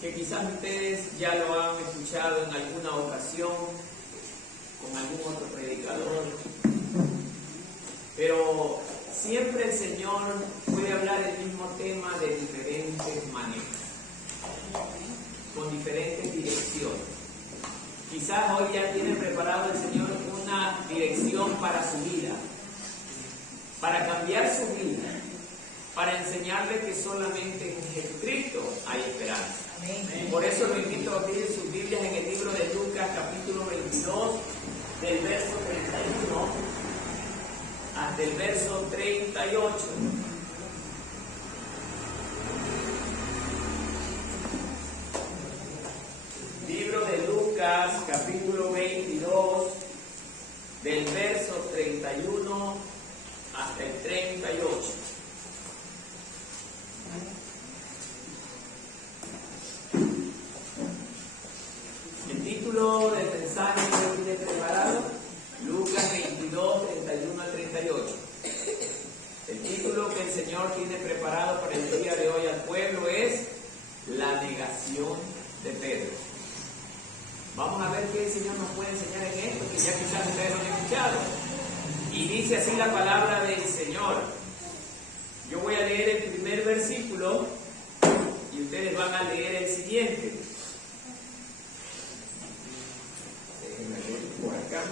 que quizás ustedes ya lo han escuchado en alguna ocasión con algún otro predicador, pero siempre el Señor puede hablar el mismo tema de diferentes maneras, con diferentes direcciones. Quizás hoy ya tiene preparado el Señor una dirección para su vida, para cambiar su vida, para enseñarle que solamente en Jesucristo hay esperanza. Amén. Por eso lo invito a abrir sus Biblias en el libro de Lucas, capítulo 22, del verso 31 hasta el verso 38. Libro de Lucas, capítulo 22, del verso 31 hasta el 38. El título del mensaje que tiene preparado, Lucas 22, 31 al 38. El título que el Señor tiene preparado para el día de hoy al pueblo es La negación de Pedro. Vamos a ver qué el Señor nos puede enseñar en esto, que ya quizás ustedes lo han escuchado. Y dice así la palabra del Señor. Yo voy a leer el primer versículo y ustedes van a leer el siguiente. Déjenme ver por acá.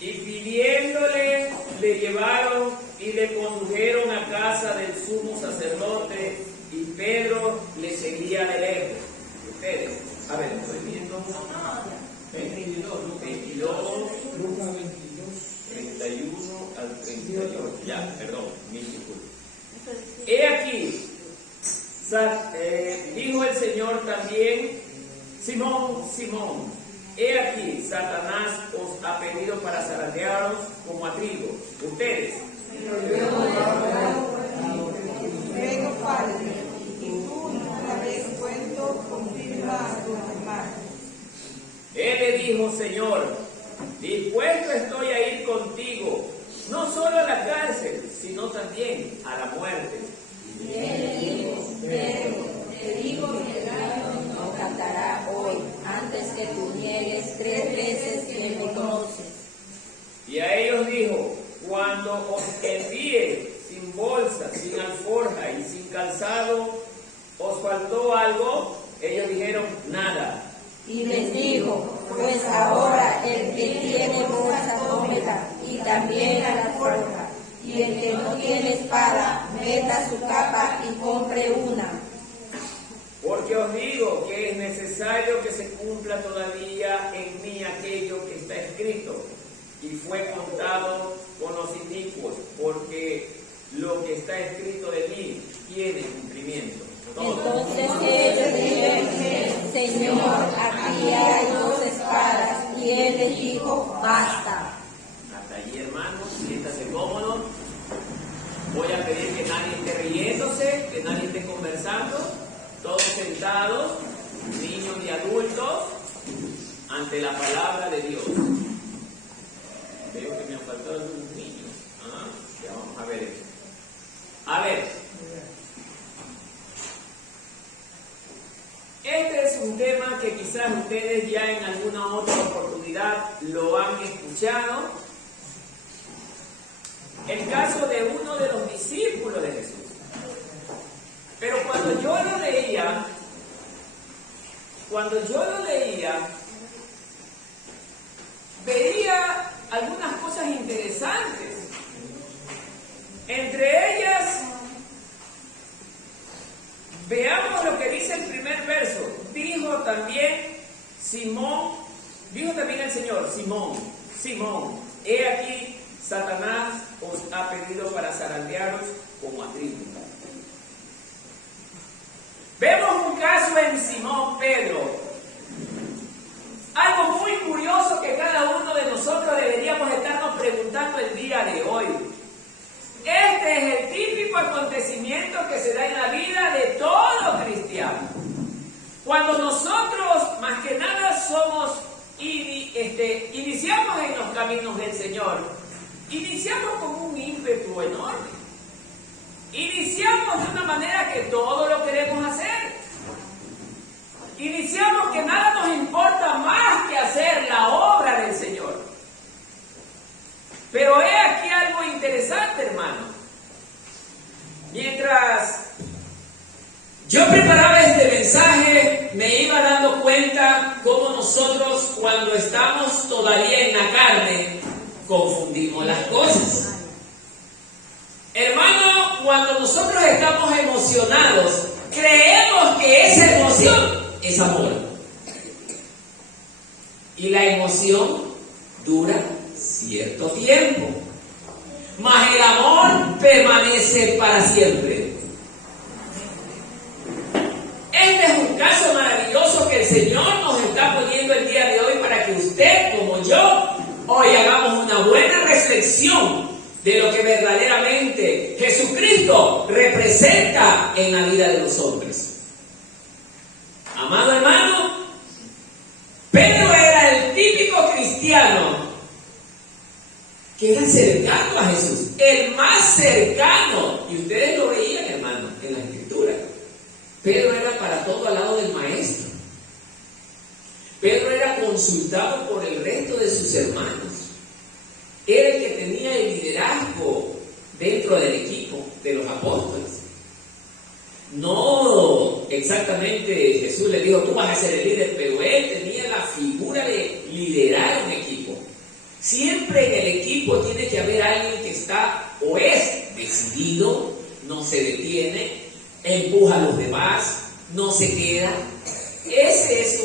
Y pidiéndole, le llevaron y le condujeron a casa del sumo sacerdote, y Pedro le seguía de lejos. Ustedes, a ver, estoy viendo 22, Lucas 22, 31 al 38. Ya, perdón, mi disculpa. He aquí, dijo el Señor también: Simón, Simón, he aquí, Satanás os ha pedido para zarandearos como a trigo. Ustedes. Pero Padre, y tú no habéis puesto confirma a tus hermanos. Él le dijo: Señor, dispuesto estoy a ir contigo, no solo a la cárcel, sino también a la muerte. Y él le dijo: Pedro, te digo que el gallo no cantará hoy, antes que tú niegues 3 veces que me conoces. Y a ellos dijo: cuando os envíe sin bolsa, sin alforja y sin calzado, ¿os faltó algo? Ellos dijeron: nada. Y les dijo: pues ahora el que tiene bolsa tómela, y también la alforja, y el que no tiene espada, meta su capa y compre una. Porque os digo que es necesario que se cumpla todavía en mí aquello que está escrito, y fue contado con los inicuos, porque lo que está escrito de mí tiene cumplimiento. Entonces ellos dijeron: Señor, aquí hay 2 espadas. Y él les dijo: basta. Hasta allí, hermanos, siéntase cómodo. Voy a pedir que nadie esté riéndose, que nadie esté conversando, todos sentados, niños y adultos, ante la palabra de Dios. Veo que me han faltado algunos niños. Ya vamos a ver eso. A ver. Este es un tema que quizás ustedes ya en alguna otra oportunidad lo han escuchado. El caso de uno de los discípulos de Jesús. Pero cuando yo lo leía, veía algunas cosas interesantes. Entre ellas, veamos lo que dice el primer verso. Dijo también el Señor: Simón, Simón, he aquí, Satanás os ha pedido para zarandearos como a trigo. Vemos un caso en Simón Pedro. Algo muy curioso que cada uno de nosotros deberíamos estarnos preguntando el día de hoy. Este es el típico acontecimiento que se da en la vida de todo cristiano. Cuando nosotros, más que nada, iniciamos en los caminos del Señor, iniciamos con un ímpetu enorme. Iniciamos de una manera que todo lo queremos hacer. Iniciamos que nada nos importa más que hacer la obra del Señor. Pero he aquí algo interesante, hermano. Mientras yo preparaba este mensaje, me iba dando cuenta cómo nosotros, cuando estamos todavía en la carne, confundimos las cosas. Hermano, cuando nosotros estamos emocionados, creemos que esa emoción es amor. Y la emoción dura cierto tiempo, mas el amor permanece para siempre. Este es un caso maravilloso que el Señor nos está poniendo el día de hoy para que usted, como yo, hoy hagamos una buena reflexión de lo que verdaderamente Jesucristo representa en la vida de los hombres. Amado hermano, Pedro era el típico cristiano que era cercano a Jesús, el más cercano, y ustedes lo veían, hermano, en la Escritura. Pedro era para todo al lado del maestro. Pedro era consultado por el resto de sus hermanos. Era el que tenía el liderazgo dentro del equipo de los apóstoles. No exactamente Jesús le dijo, tú vas a ser el líder, pero él tenía la figura de liderar un equipo. Siempre en el equipo tiene que haber alguien que está o es decidido, no se detiene, empuja a los demás, no se queda. Ese es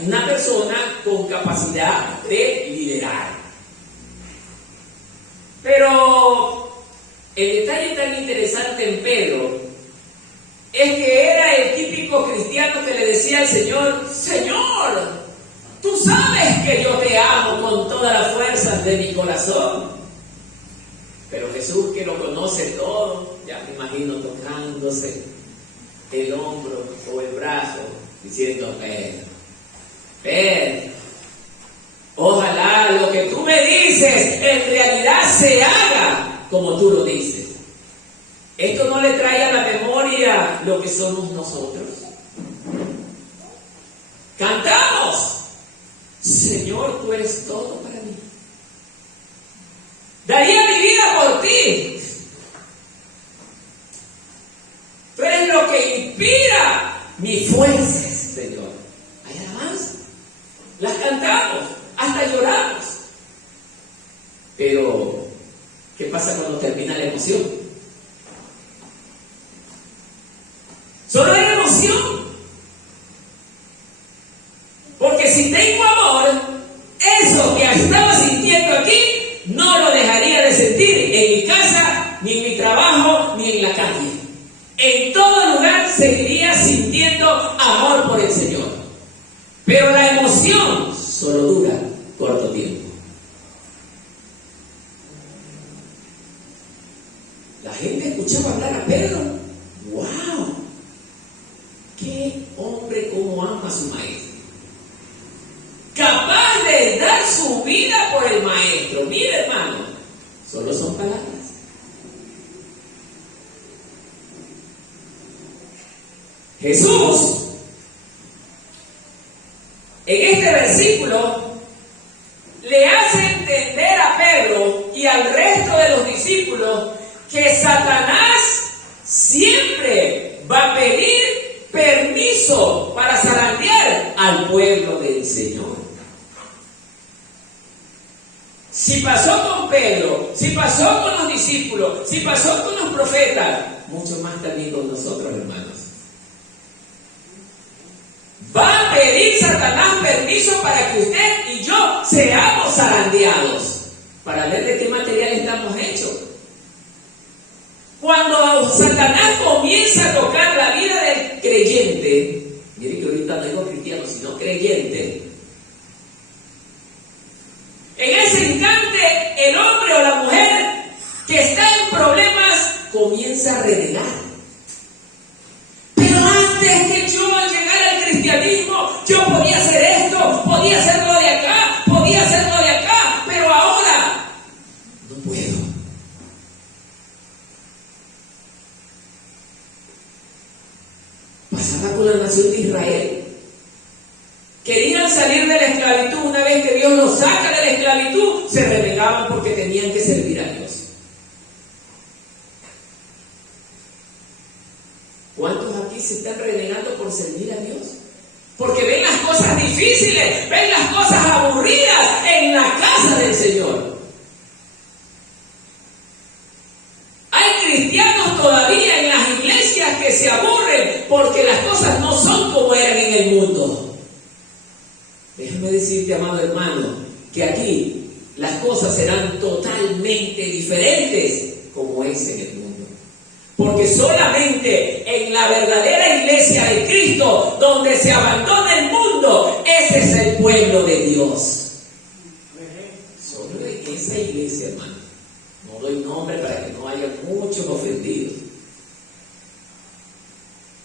una persona con capacidad de liderar. Pero el detalle tan interesante en Pedro es que era el típico cristiano que le decía al Señor, Señor, tú sabes que yo te amo con todas las fuerzas de mi corazón. Pero Jesús, que lo conoce todo, ya me imagino tocándose el hombro o el brazo, diciendo, Pedro, ojalá lo que tú me dices en realidad se haga como tú lo dices. Esto no le trae a la memoria lo que somos nosotros. Cantamos, Señor, tú eres todo para mí. Daría mi vida por ti. Tú eres lo que inspira mi fuerza, Señor. Hay alabanza. Las cantamos, hasta lloramos. Pero, ¿qué pasa cuando termina la emoción? Solo hay emoción. Porque si tengo amor, eso que estaba sintiendo aquí, no lo dejaría de sentir en mi casa, ni en mi trabajo, ni en la calle. En todo lugar seguiría sintiendo amor por el Señor. Pero la emoción solo dura corto tiempo. La gente escuchaba hablar a Pedro. ¡Wow! ¡Qué hombre cómo ama a su maestro! Capaz de dar su vida por el maestro. Mira, hermano, solo son palabras. Jesús, en este versículo, le hace entender a Pedro y al resto de los discípulos que Satanás siempre va a pedir permiso para zarandear al pueblo del Señor. Si pasó con Pedro, si pasó con los discípulos, si pasó con los profetas, mucho más también con nosotros, hermanos. Va a pedir Satanás permiso para que usted y yo seamos zarandeados, para ver de qué material estamos hechos. Cuando Satanás comienza a tocar la vida del creyente, mire que ahorita no digo cristiano, sino creyente, en ese instante el hombre o la mujer que está en problemas comienza a renegar. Pero antes que yo llegar al cristianismo, cristianismo yo podía hacer esto, podía hacerlo de acá, podía hacerlo de acá, pero ahora no puedo. Pasaba con la nación de Israel. Querían salir de la esclavitud. Una vez que Dios los saca de la esclavitud, se renegaban porque tenían que servir a Dios. ¿Cuántos aquí se están renegando por servir a Dios? Porque ven las cosas difíciles, ven las cosas aburridas en la casa del Señor. Hay cristianos todavía en las iglesias que se aburren porque las cosas no son como eran en el mundo. Déjame decirte, amado hermano, que aquí las cosas serán totalmente diferentes como es en el mundo. Porque solamente en la verdadera iglesia de Cristo, donde se abandona el mundo, ese es el pueblo de Dios. Solo en esa iglesia, hermano. No doy nombre para que no haya muchos ofendidos.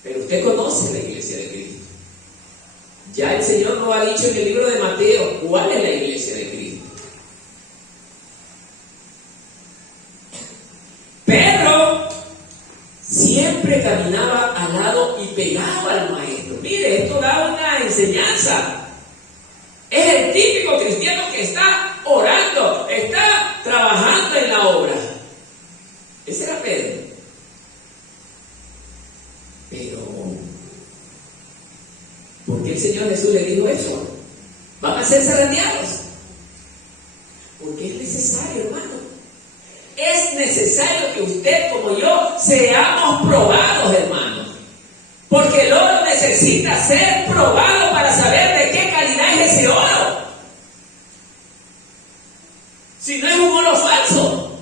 Pero usted conoce la iglesia de Cristo. Ya el Señor nos ha dicho en el libro de Mateo cuál es la iglesia de Cristo. Pedro siempre caminaba al lado y pegado al maestro. Mire, esto da una enseñanza. Es el típico cristiano que está orando, está trabajando en la obra. Ese era Pedro. Pero, ¿por qué el Señor Jesús le dijo eso? ¿Van a ser zarandeados? Porque es necesario, hermano. Es necesario que usted como yo seamos probados, hermano. Porque el oro necesita ser probado para saber de qué calidad es ese oro. Si no es un oro falso.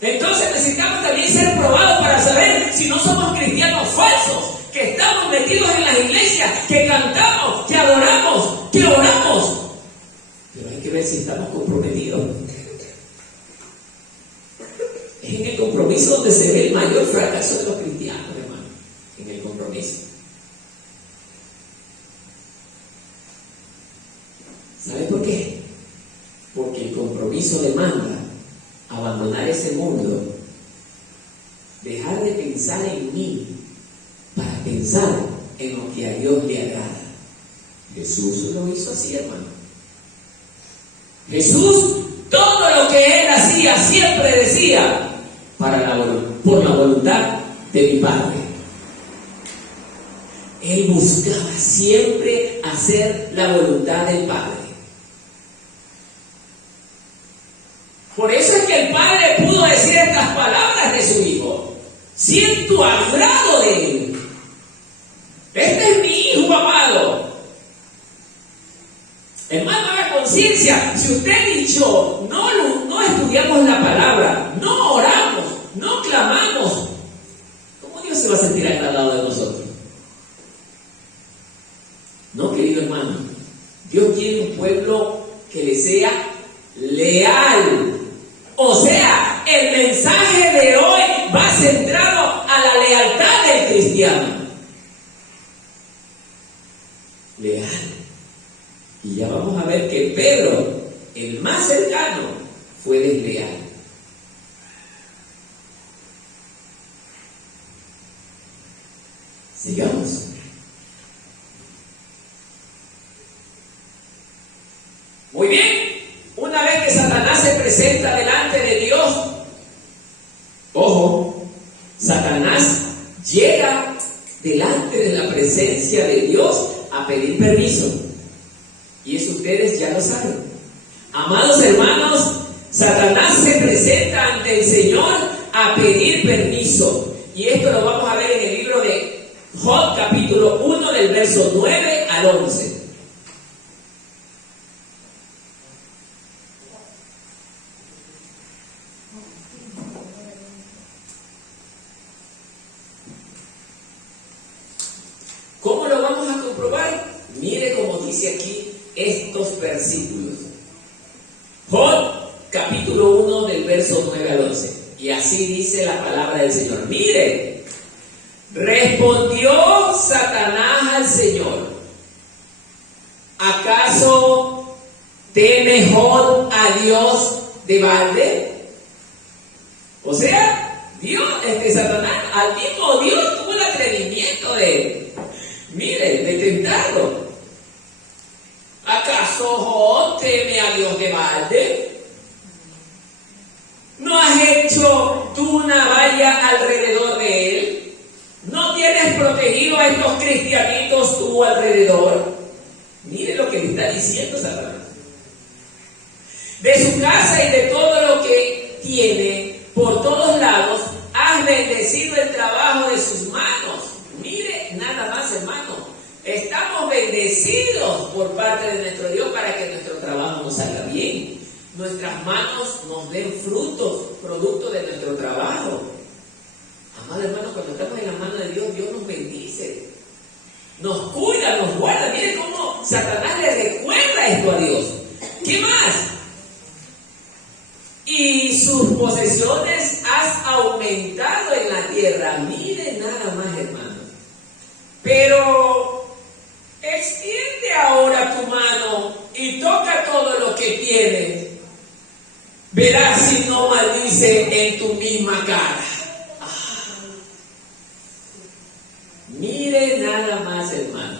Entonces necesitamos también ser probados para saber si no somos cristianos falsos, que estamos metidos en las iglesias, que cantamos, que adoramos, que oramos. Pero hay que ver si estamos comprometidos. Es en el compromiso donde se ve el mayor fracaso de los cristianos, hermano. En el compromiso. ¿Sabe por qué? Porque el compromiso demanda abandonar ese mundo, dejar de pensar en mí para pensar en lo que a Dios le agrada. Jesús lo hizo así, hermano. Jesús, todo lo que él hacía, siempre decía, por la voluntad de mi Padre. Él buscaba siempre hacer la voluntad del Padre. Por eso es que el Padre pudo decir estas palabras de su Hijo: siento agrado de él. Este es mi Hijo amado. Hermano, haga conciencia. Si usted y yo no estudiamos la palabra, no oramos, no clamamos, ¿cómo Dios se va a sentir agradado de nosotros? No, querido hermano. Dios quiere un pueblo que le sea leal. O sea, el mensaje de hoy va centrado a la lealtad del cristiano. Leal. Y ya vamos a ver que Pedro, el más cercano, fue desleal. Sigamos. Muy bien. Una vez que Satanás se presenta delante de Dios, ojo, Satanás llega delante de la presencia de Dios a pedir permiso. Y eso ustedes ya lo saben. Amados hermanos, Satanás se presenta ante el Señor a pedir permiso. Y esto lo vamos a ver en el libro de Job, capítulo 1, del verso 9 al 11. ¿Cómo lo vamos a comprobar? Mire cómo dice aquí estos versículos. Job, capítulo 1, del verso 9 al 11. Y así dice la palabra del Señor. Mire, respondió Satanás al Señor, ¿acaso teme Job a Dios de balde? O sea, Satanás, al mismo Dios tuvo el atrevimiento de tentarlo. ¿Acaso Job teme a Dios de balde? ¿No has hecho tú una valla alrededor de él? ¿No tienes protegido a estos cristianitos tú alrededor? Mire lo que le está diciendo Satanás. De su casa y de todo lo que tiene, por todos lados, has bendecido el trabajo de sus manos. Mire, nada más, hermano. Estamos bendecidos por parte de nuestro Dios para que nuestro trabajo nos salga bien. Nuestras manos nos den frutos, producto de nuestro trabajo. Amado hermano, cuando estamos en la mano de Dios, Dios nos bendice. Nos cuida, nos guarda. Mire cómo Satanás le recuerda esto a Dios. ¿Qué más? Y sus posesiones has aumentado en la tierra. Mire nada más, hermano. Pero extiende ahora tu mano y toca todo lo que tienes. Verás si no maldice en tu misma cara. Mire nada más, hermano.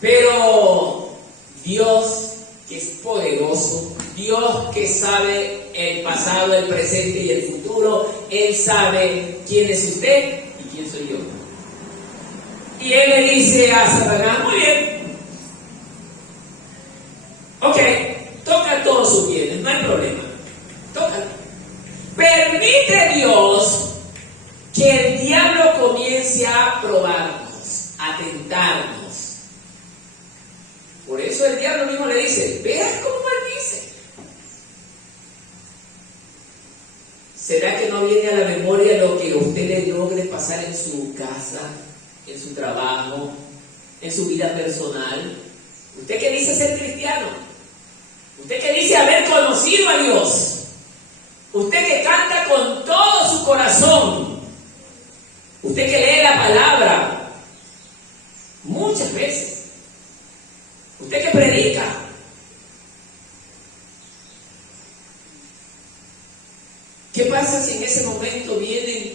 Pero Dios, que es poderoso, Dios que sabe el pasado, el presente y el futuro, Él sabe quién es usted y quién soy yo. Y Él le dice a Satanás, muy bien, ok, toca todos sus bienes, no hay problema, tócalo. Permite Dios que el diablo comience a probarnos, a tentarnos. Por eso el diablo mismo le dice, veas cómo maldice. ¿Será que no viene a la memoria lo que usted le logre pasar en su casa, en su trabajo, en su vida personal? Usted que dice ser cristiano, usted que dice haber conocido a Dios, usted que canta con todo su corazón, usted que lee la palabra muchas veces, usted que predica, ¿qué pasa si en ese momento vienen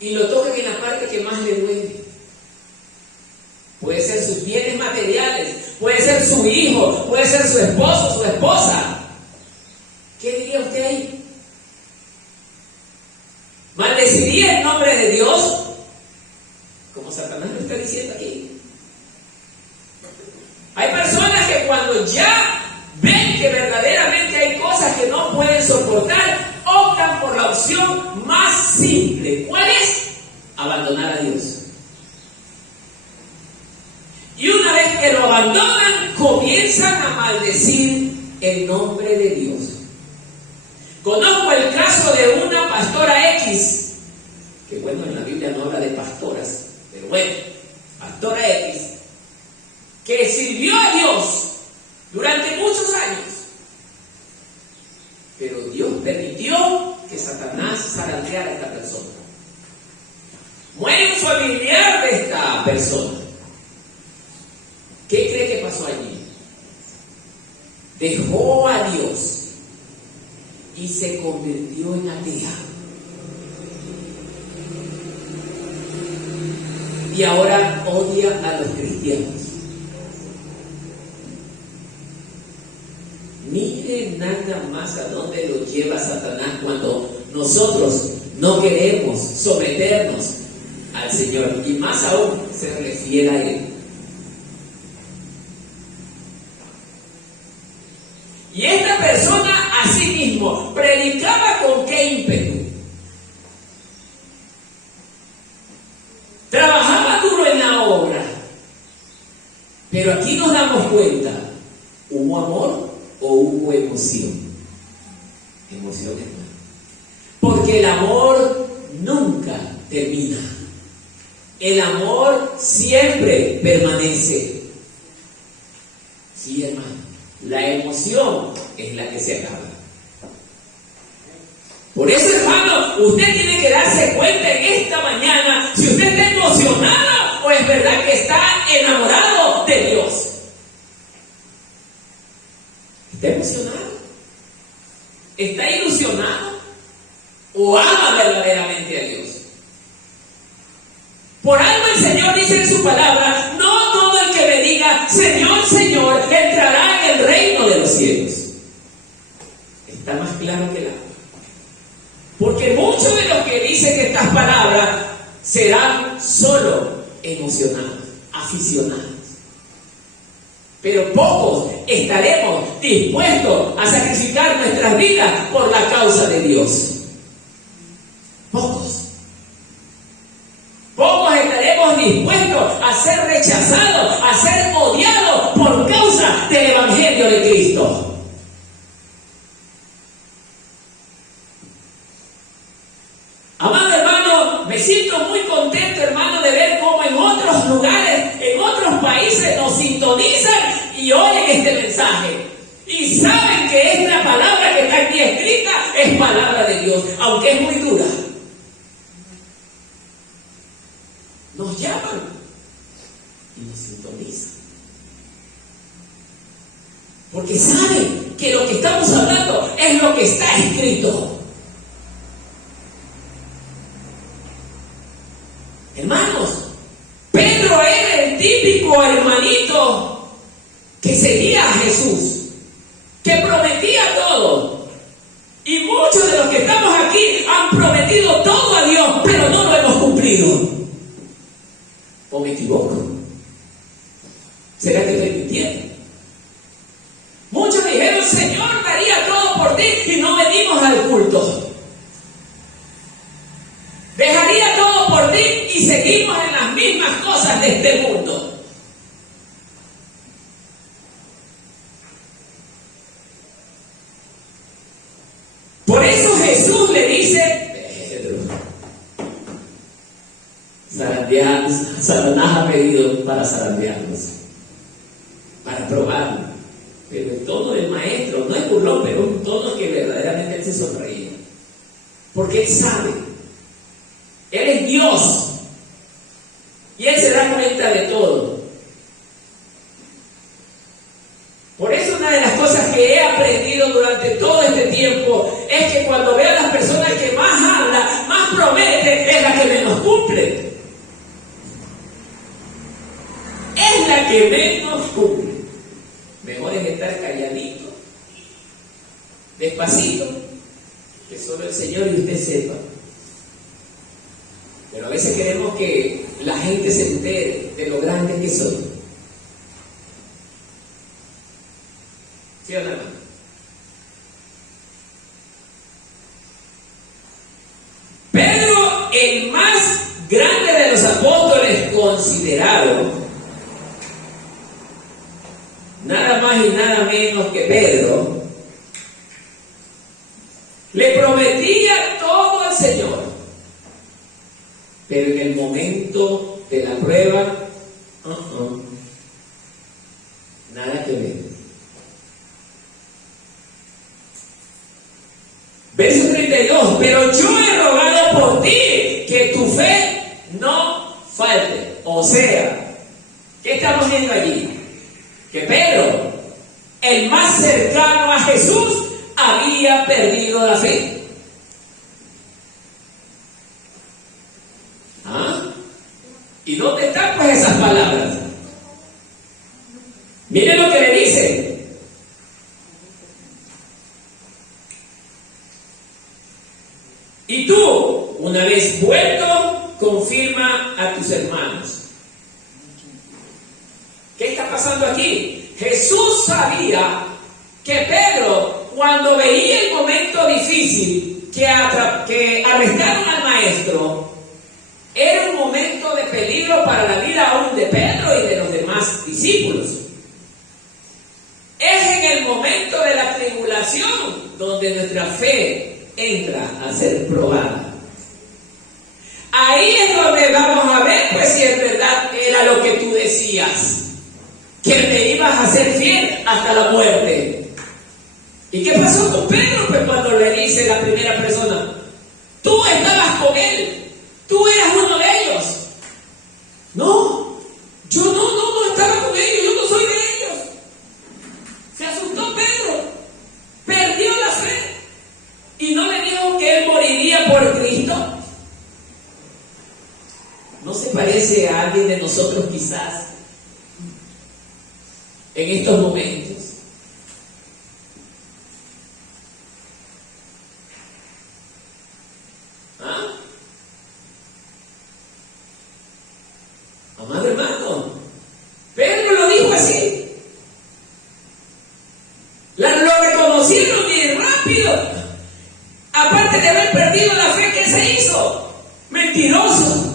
y lo tocan en la parte que más le duele? Puede ser sus bienes materiales, puede ser su hijo, puede ser su esposo, su esposa. ¿Qué diría usted ahí? ¿Maldeciría el nombre de Dios? Como Satanás lo está diciendo aquí. Hay personas que cuando ya ven que verdaderamente hay cosas que no pueden soportar, optan por la opción más simple. ¿Cuál es? Abandonar a Dios. Y una vez que lo abandonan, comienzan a maldecir el nombre de Dios. Conozco el caso de una pastora X, que bueno, en la Biblia no habla de pastoras, pero bueno, pastora X, que sirvió a Dios durante muchos años, pero Dios permitió que Satanás zarandeara a esta persona. Muere un familiar de esta persona. ¿Qué cree que pasó allí? Dejó a Dios y se convirtió en atea. Y ahora odia a los cristianos. Miren nada más a dónde lo lleva Satanás cuando nosotros no queremos someternos al Señor, y más aún se refiere a Él. Y esta persona asimismo predicaba con qué ímpetu. Trabajaba duro en la obra. Pero aquí nos damos cuenta, ¿hubo amor o hubo emoción? Emoción, hermano. Porque el amor nunca termina. El amor siempre permanece. Sí, hermano. La emoción es la que se acaba. Por eso, hermano, usted tiene que darse cuenta en o ama verdaderamente a Dios. Por algo el Señor dice en su palabra: no todo el que me diga Señor, Señor, entrará en el reino de los cielos. Está más claro que el agua. Porque muchos de los que dicen estas palabras serán solo emocionados, aficionados. Pero pocos estaremos dispuestos a sacrificar nuestras vidas por la causa de Dios. Pocos. Pocos estaremos dispuestos a ser rechazados, a ser odiados por causa del Evangelio de Cristo. Amado hermano, me siento muy contento, hermano, de ver cómo en otros lugares, en otros países nos sintonizan y oyen este mensaje. Y saben que esta palabra que está aquí escrita es palabra de Dios, aunque es muy dura. Nos llaman y nos sintonizan. Porque saben que lo que estamos hablando es lo que está escrito. Hermanos, Pedro era el típico hermanito que seguía a Jesús, que prometía todo. Y muchos de los que estamos aquí han prometido todo a Dios, pero no lo hemos cumplido. ¿O me equivoco? ¿Será que estoy mintiendo? Muchos dijeron: Señor, daría todo por ti, y no venimos al culto. Dejaría todo por ti y seguimos en las mismas cosas de este mundo. Por eso Jesús le dice: Pedro, Satanás ha pedido para zarandearnos, para probarnos. Pero el tono del maestro no es burlón, pero un tono que verdaderamente él se sonreía. Porque él sabe, él es Dios, y él se da cuenta de todo. Por eso una de las cosas que he aprendido durante todo este tiempo es que cuando veo a las personas que más hablan, más prometen, es la que menos cumple. Es la que menos cumple. Mejor es estar calladito, despacito, que solo el Señor y usted sepa. Pero a veces queremos que la gente se entere de lo grande que soy. ¿Sí o no, hermano? Pedro, el más grande de los apóstoles, considerado nada más y nada menos que Pedro, le prometía todo al Señor. Pero en el momento de la prueba, nada que ver. Verso 32: pero yo he rogado por ti que tu fe no falte. O sea, ¿qué estamos viendo allí? Que Pedro, el más cercano a Jesús, había perdido la fe. ¿Y dónde están pues esas palabras? Miren lo que le dice. Y tú, una vez vuelto, confirma a tus hermanos. ¿Qué está pasando aquí? Jesús sabía que Pedro, cuando veía el momento difícil que arrestaron al maestro, era un momento de peligro para la vida aún de Pedro y de los demás discípulos. Es en el momento de la tribulación donde nuestra fe entra a ser probada. Ahí es donde vamos a ver pues si en verdad era lo que tú decías, que me ibas a ser fiel hasta la muerte. ¿Y qué pasó con Pedro? Pues cuando le dice la primera persona: tú estabas con él, tú eras uno de ellos. No, yo no estaba con ellos, yo no soy de ellos. Se asustó Pedro, perdió la fe y no le dijo que él moriría parece a alguien de nosotros quizás en estos momentos? ¿Ah? Amado hermano, Pedro lo dijo así. Lo reconocieron bien rápido. Aparte de haber perdido la fe, ¿qué se hizo? Mentiroso.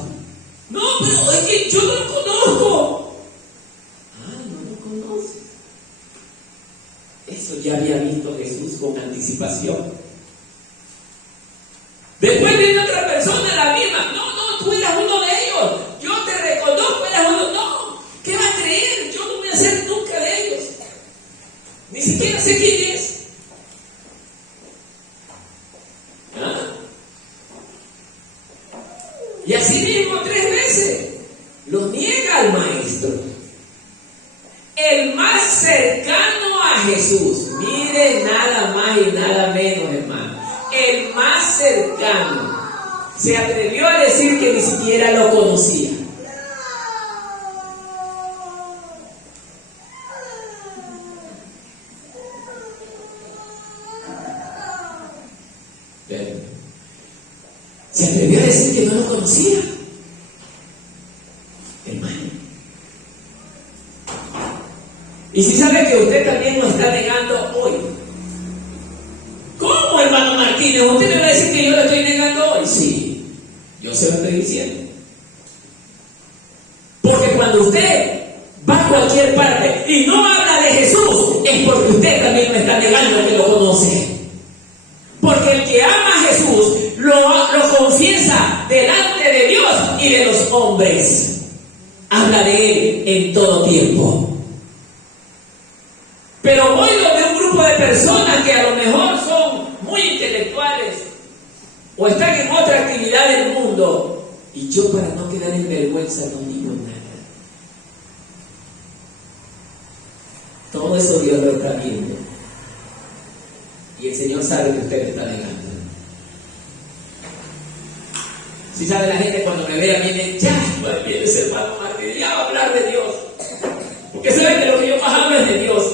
No, pero es que yo no lo conozco. Ah, no lo conoces. Eso ya había visto Jesús con anticipación. Después viene otra persona, la misma. No, tú eras uno de ellos. Yo te reconozco, eras uno. No, ¿qué va a creer? Yo no voy a ser nunca de ellos. Ni siquiera sé quién es. ¿Ah? Y así mismo 3 veces lo niega al maestro. El más cercano a Jesús. Mire, nada más y nada menos, hermano. El más cercano se atrevió a decir que ni siquiera lo conocía. Se atrevió a decir que no lo conocía. Hermano. Y si sabe que usted también lo está negando hoy. ¿Cómo, hermano Martínez? ¿Usted me va a decir que yo lo estoy negando hoy? Sí, yo se lo estoy diciendo. Porque cuando usted va a cualquier parte y no habla de Jesús, es porque usted también me está negando que lo conoce. Porque el que ama a Jesús lo confiesa delante de Dios y de los hombres. Habla de Él en todo tiempo. Pero hoy donde un grupo de personas que a lo mejor son muy intelectuales o están en otra actividad del mundo, y yo para no quedar en vergüenza no digo nada. Todo eso Dios lo está viendo. Y el Señor sabe que usted le está negando. Si sabe la gente cuando me ve a mí, viene ese hermano Martín, ya va a hablar de Dios. Porque saben que lo que yo más hablo es de Dios.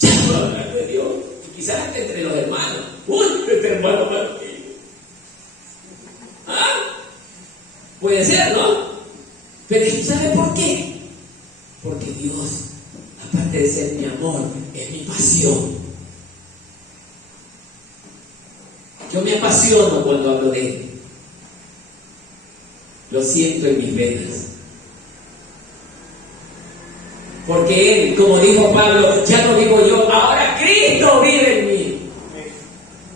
Ya va a hablar de Dios. Y quizás entre los hermanos. Uy, este hermano Martín. ¿Ah? Puede ser, ¿no? Pero ¿sabe por qué? Porque Dios, aparte de ser mi amor, es mi pasión. Yo me apasiono cuando hablo de Él. Lo siento en mis venas. Porque Él, como dijo Pablo, ya no digo yo, ahora Cristo vive en mí.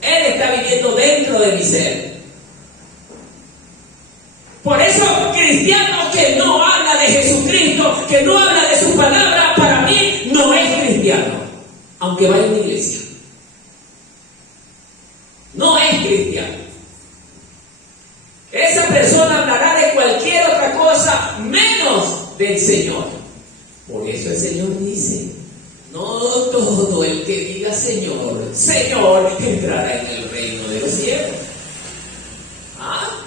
Él está viviendo dentro de mi ser. Por eso, cristiano que no habla de Jesucristo, que no habla de su palabra, para mí no es cristiano, aunque vaya a una iglesia. No es cristiano. Esa persona hablará de cualquier otra cosa menos del Señor. Por eso el Señor dice, no todo el que diga Señor, Señor, entrará en el reino de los cielos. ¿Ah?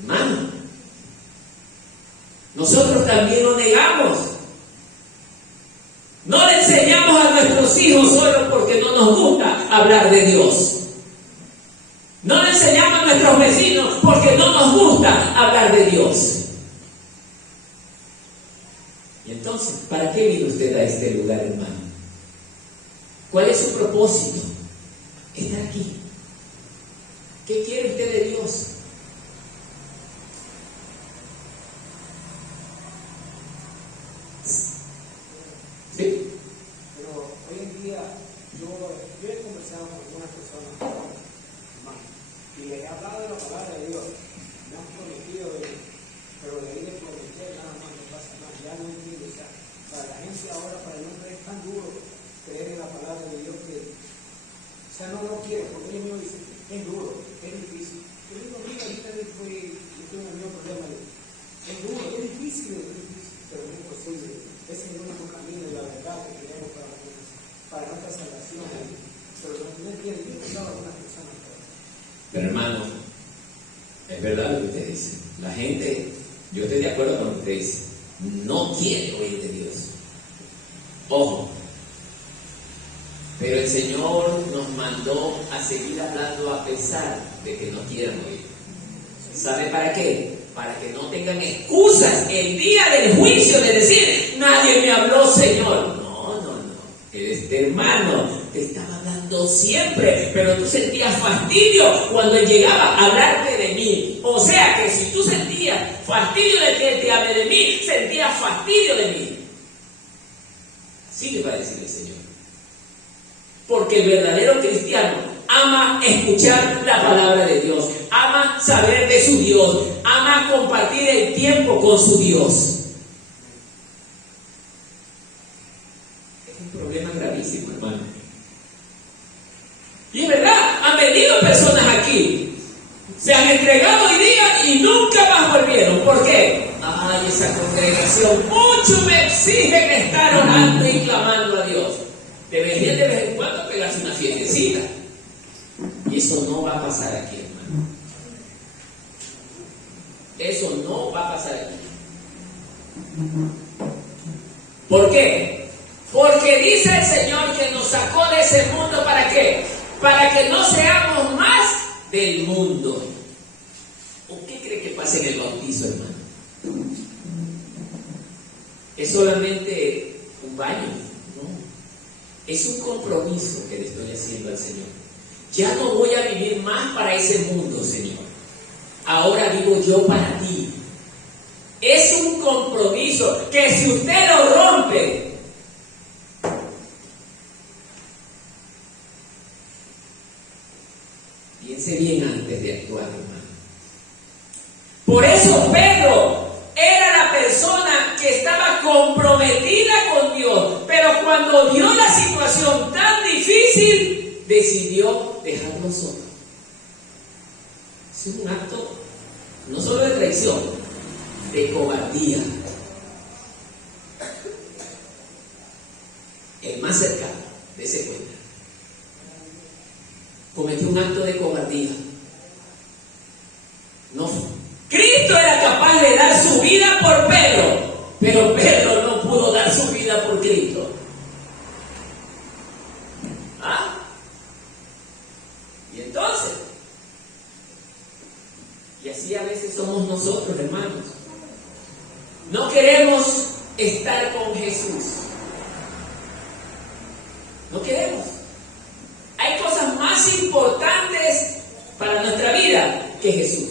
Hermano, nosotros también lo negamos. No le enseñamos a nuestros hijos solo porque no nos gusta hablar de Dios. No le enseñamos a nuestros vecinos porque no nos gusta hablar de Dios. Y entonces, ¿para qué vino usted a este lugar, hermano? ¿Cuál es su propósito? Estar aquí. ¿Qué quiere usted de Dios? ¿Sí? Pero hoy en día yo he conversado con algunas personas, hermano, y les he hablado de la palabra de Dios. Me han prometido, pero de ahí les prometí nada más, no pasa nada, ya no entiendo. O sea, para la gente ahora, para el hombre es tan duro creer en la palabra de Dios que, o sea, no lo quiere, porque el mío dice, es duro, es difícil. Yo digo, mira, ahorita yo tuve un mismo problema, es duro, es difícil, pero no es posible. Ese es el único camino y la verdad que queremos para nuestra salvación. Pero no entienden, yo he escuchado a algunas personas Eso no es todo. Pero hermano, es verdad lo que usted dice. La gente, yo estoy de acuerdo con lo que usted dice, no quiere oír de Dios. Ojo, pero el Señor nos mandó a seguir hablando a pesar de que no quieran oír. ¿Sabe para qué? Para que no tengan excusas el día del juicio de decir, nadie me habló, Señor. No. Este hermano te estaba hablando siempre, pero tú sentías fastidio cuando él llegaba a hablarte de mí. O sea que si tú sentías fastidio de que él te hable de mí, sentías fastidio de mí. Así le va a decir el Señor. Porque el verdadero cristiano ama escuchar la palabra de Dios, ama saber de su Dios, ama compartir el tiempo con su Dios. Es un problema gravísimo, hermano. Y es verdad, han venido personas aquí, se han entregado hoy día y nunca más volvieron. ¿Por qué? Ay, esa congregación mucho me exige estar orando y clamando a Dios. Deberían de vez en cuando pegarse una fiestecita. Y eso no va a pasar aquí, hermano. Eso no va a pasar aquí. ¿Por qué? Porque dice el Señor que nos sacó de ese mundo, ¿para qué? Para que no seamos más del mundo. ¿O qué cree que pasa en el bautizo, hermano? ¿Es solamente un baño? No. Es un compromiso que le estoy haciendo al Señor. Ya no voy a vivir más para ese mundo, Señor. Ahora vivo yo para ti. Es un compromiso que si usted lo rompe, piense bien antes de actuar, hermano. Por eso Pedro era la persona que estaba comprometida con Dios, pero cuando vio la situación tan difícil, decidió dejarlo solo. Es un acto no solo de traición, de cobardía. El más cercano, dése cuenta, cometió un acto de cobardía. No, Cristo era capaz de dar su vida por Pedro, pero Pedro no pudo dar su vida por Cristo. ¿Ah? Y entonces, y así a veces somos nosotros, hermanos. No queremos estar con Jesús. No queremos. Hay cosas más importantes para nuestra vida que Jesús.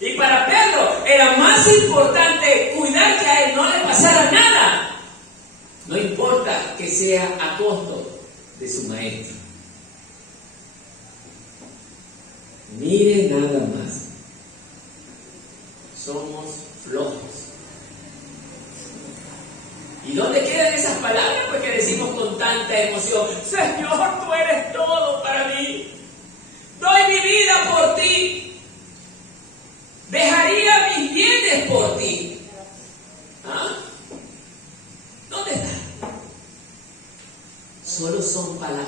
Y para Pedro era más importante cuidar que a él no le pasara nada. No importa que sea a costo de su maestro. Mire nada más. Somos flojos. ¿Y dónde quedan esas palabras? Porque decimos con tanta emoción, Señor, tú eres todo para mí. Doy mi vida por ti. Dejaría mis bienes por ti. ¿Ah? ¿Dónde está? Solo son palabras.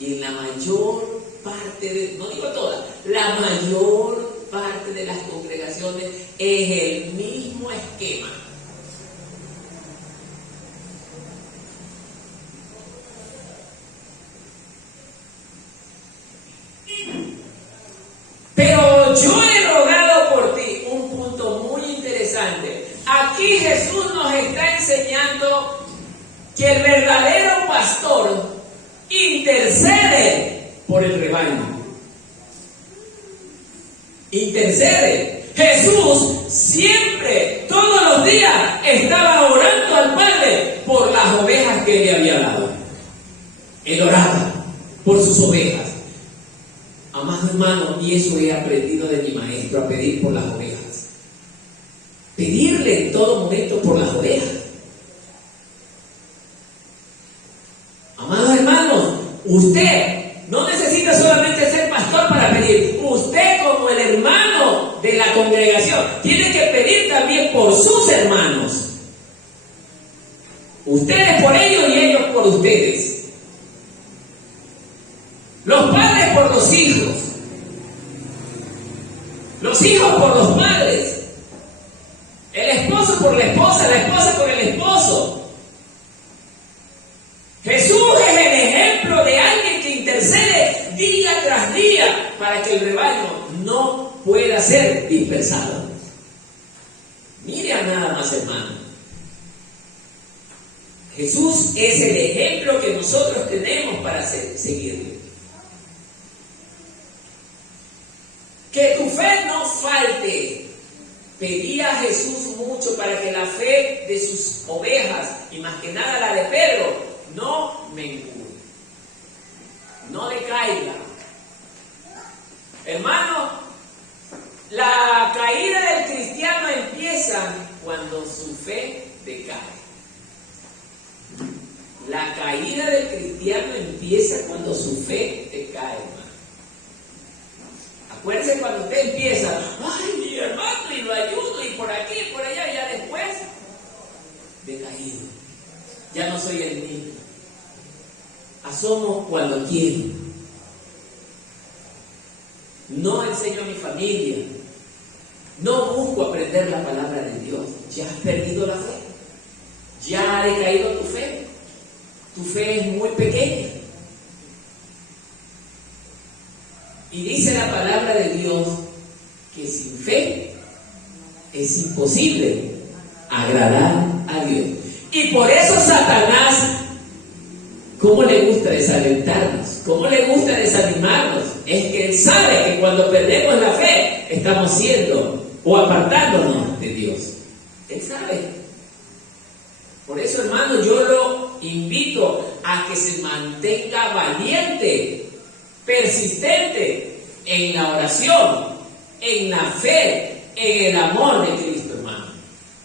Y en la mayor parte de, no digo todas, la mayor parte de las congregaciones es el mismo esquema. Pero yo he rogado por ti, un punto muy interesante. Aquí Jesús nos está enseñando que el verdadero pastor intercede por el rebaño. Intercede. Jesús siempre, todos los días, estaba orando al Padre por las ovejas que le había dado. Él oraba por sus ovejas. Amado hermano, y eso he aprendido de mi maestro, a pedir por las ovejas. Pedirle en todo momento por las ovejas. Amados hermanos, usted no necesita solamente ser pastor para pedir. Usted, como el hermano de la congregación, tiene que pedir también por sus hermanos. Ustedes por ellos y ellos por ustedes. Los padres por los hijos. Los hijos por los padres. El esposo por la esposa por el esposo. Jesús es el ejemplo de alguien que intercede día tras día para que el rebaño no pueda ser dispersado. Mire nada más, hermano. Jesús es el ejemplo que nosotros tenemos para seguirle. Que tu fe no falte. Pedía a Jesús mucho para que la fe de sus ovejas, y más que nada la de Pedro, no mengue, no decaiga. Hermano, la caída del cristiano empieza cuando su fe decae. La caída del cristiano empieza cuando su fe decae, hermano. Acuérdense cuando usted empieza, ay, mi hermano, y lo ayudo, y por aquí, y por allá, y ya después, decaído. Ya no soy el mismo. Asomo cuando quiero. No enseño a mi familia. No busco aprender la palabra de Dios. Ya has perdido la fe. Ya ha decaído tu fe. Tu fe es muy pequeña. Y dice la palabra de Dios que sin fe es imposible agradar a Dios. Y por eso Satanás, ¿cómo le gusta desalentarnos? ¿Cómo le gusta desanimarnos? Es que él sabe que cuando perdemos la fe estamos siendo o apartándonos de Dios. Él sabe. Por eso, hermano, yo lo invito a que se mantenga valiente, persistente en la oración, en la fe, en el amor de Cristo, hermano,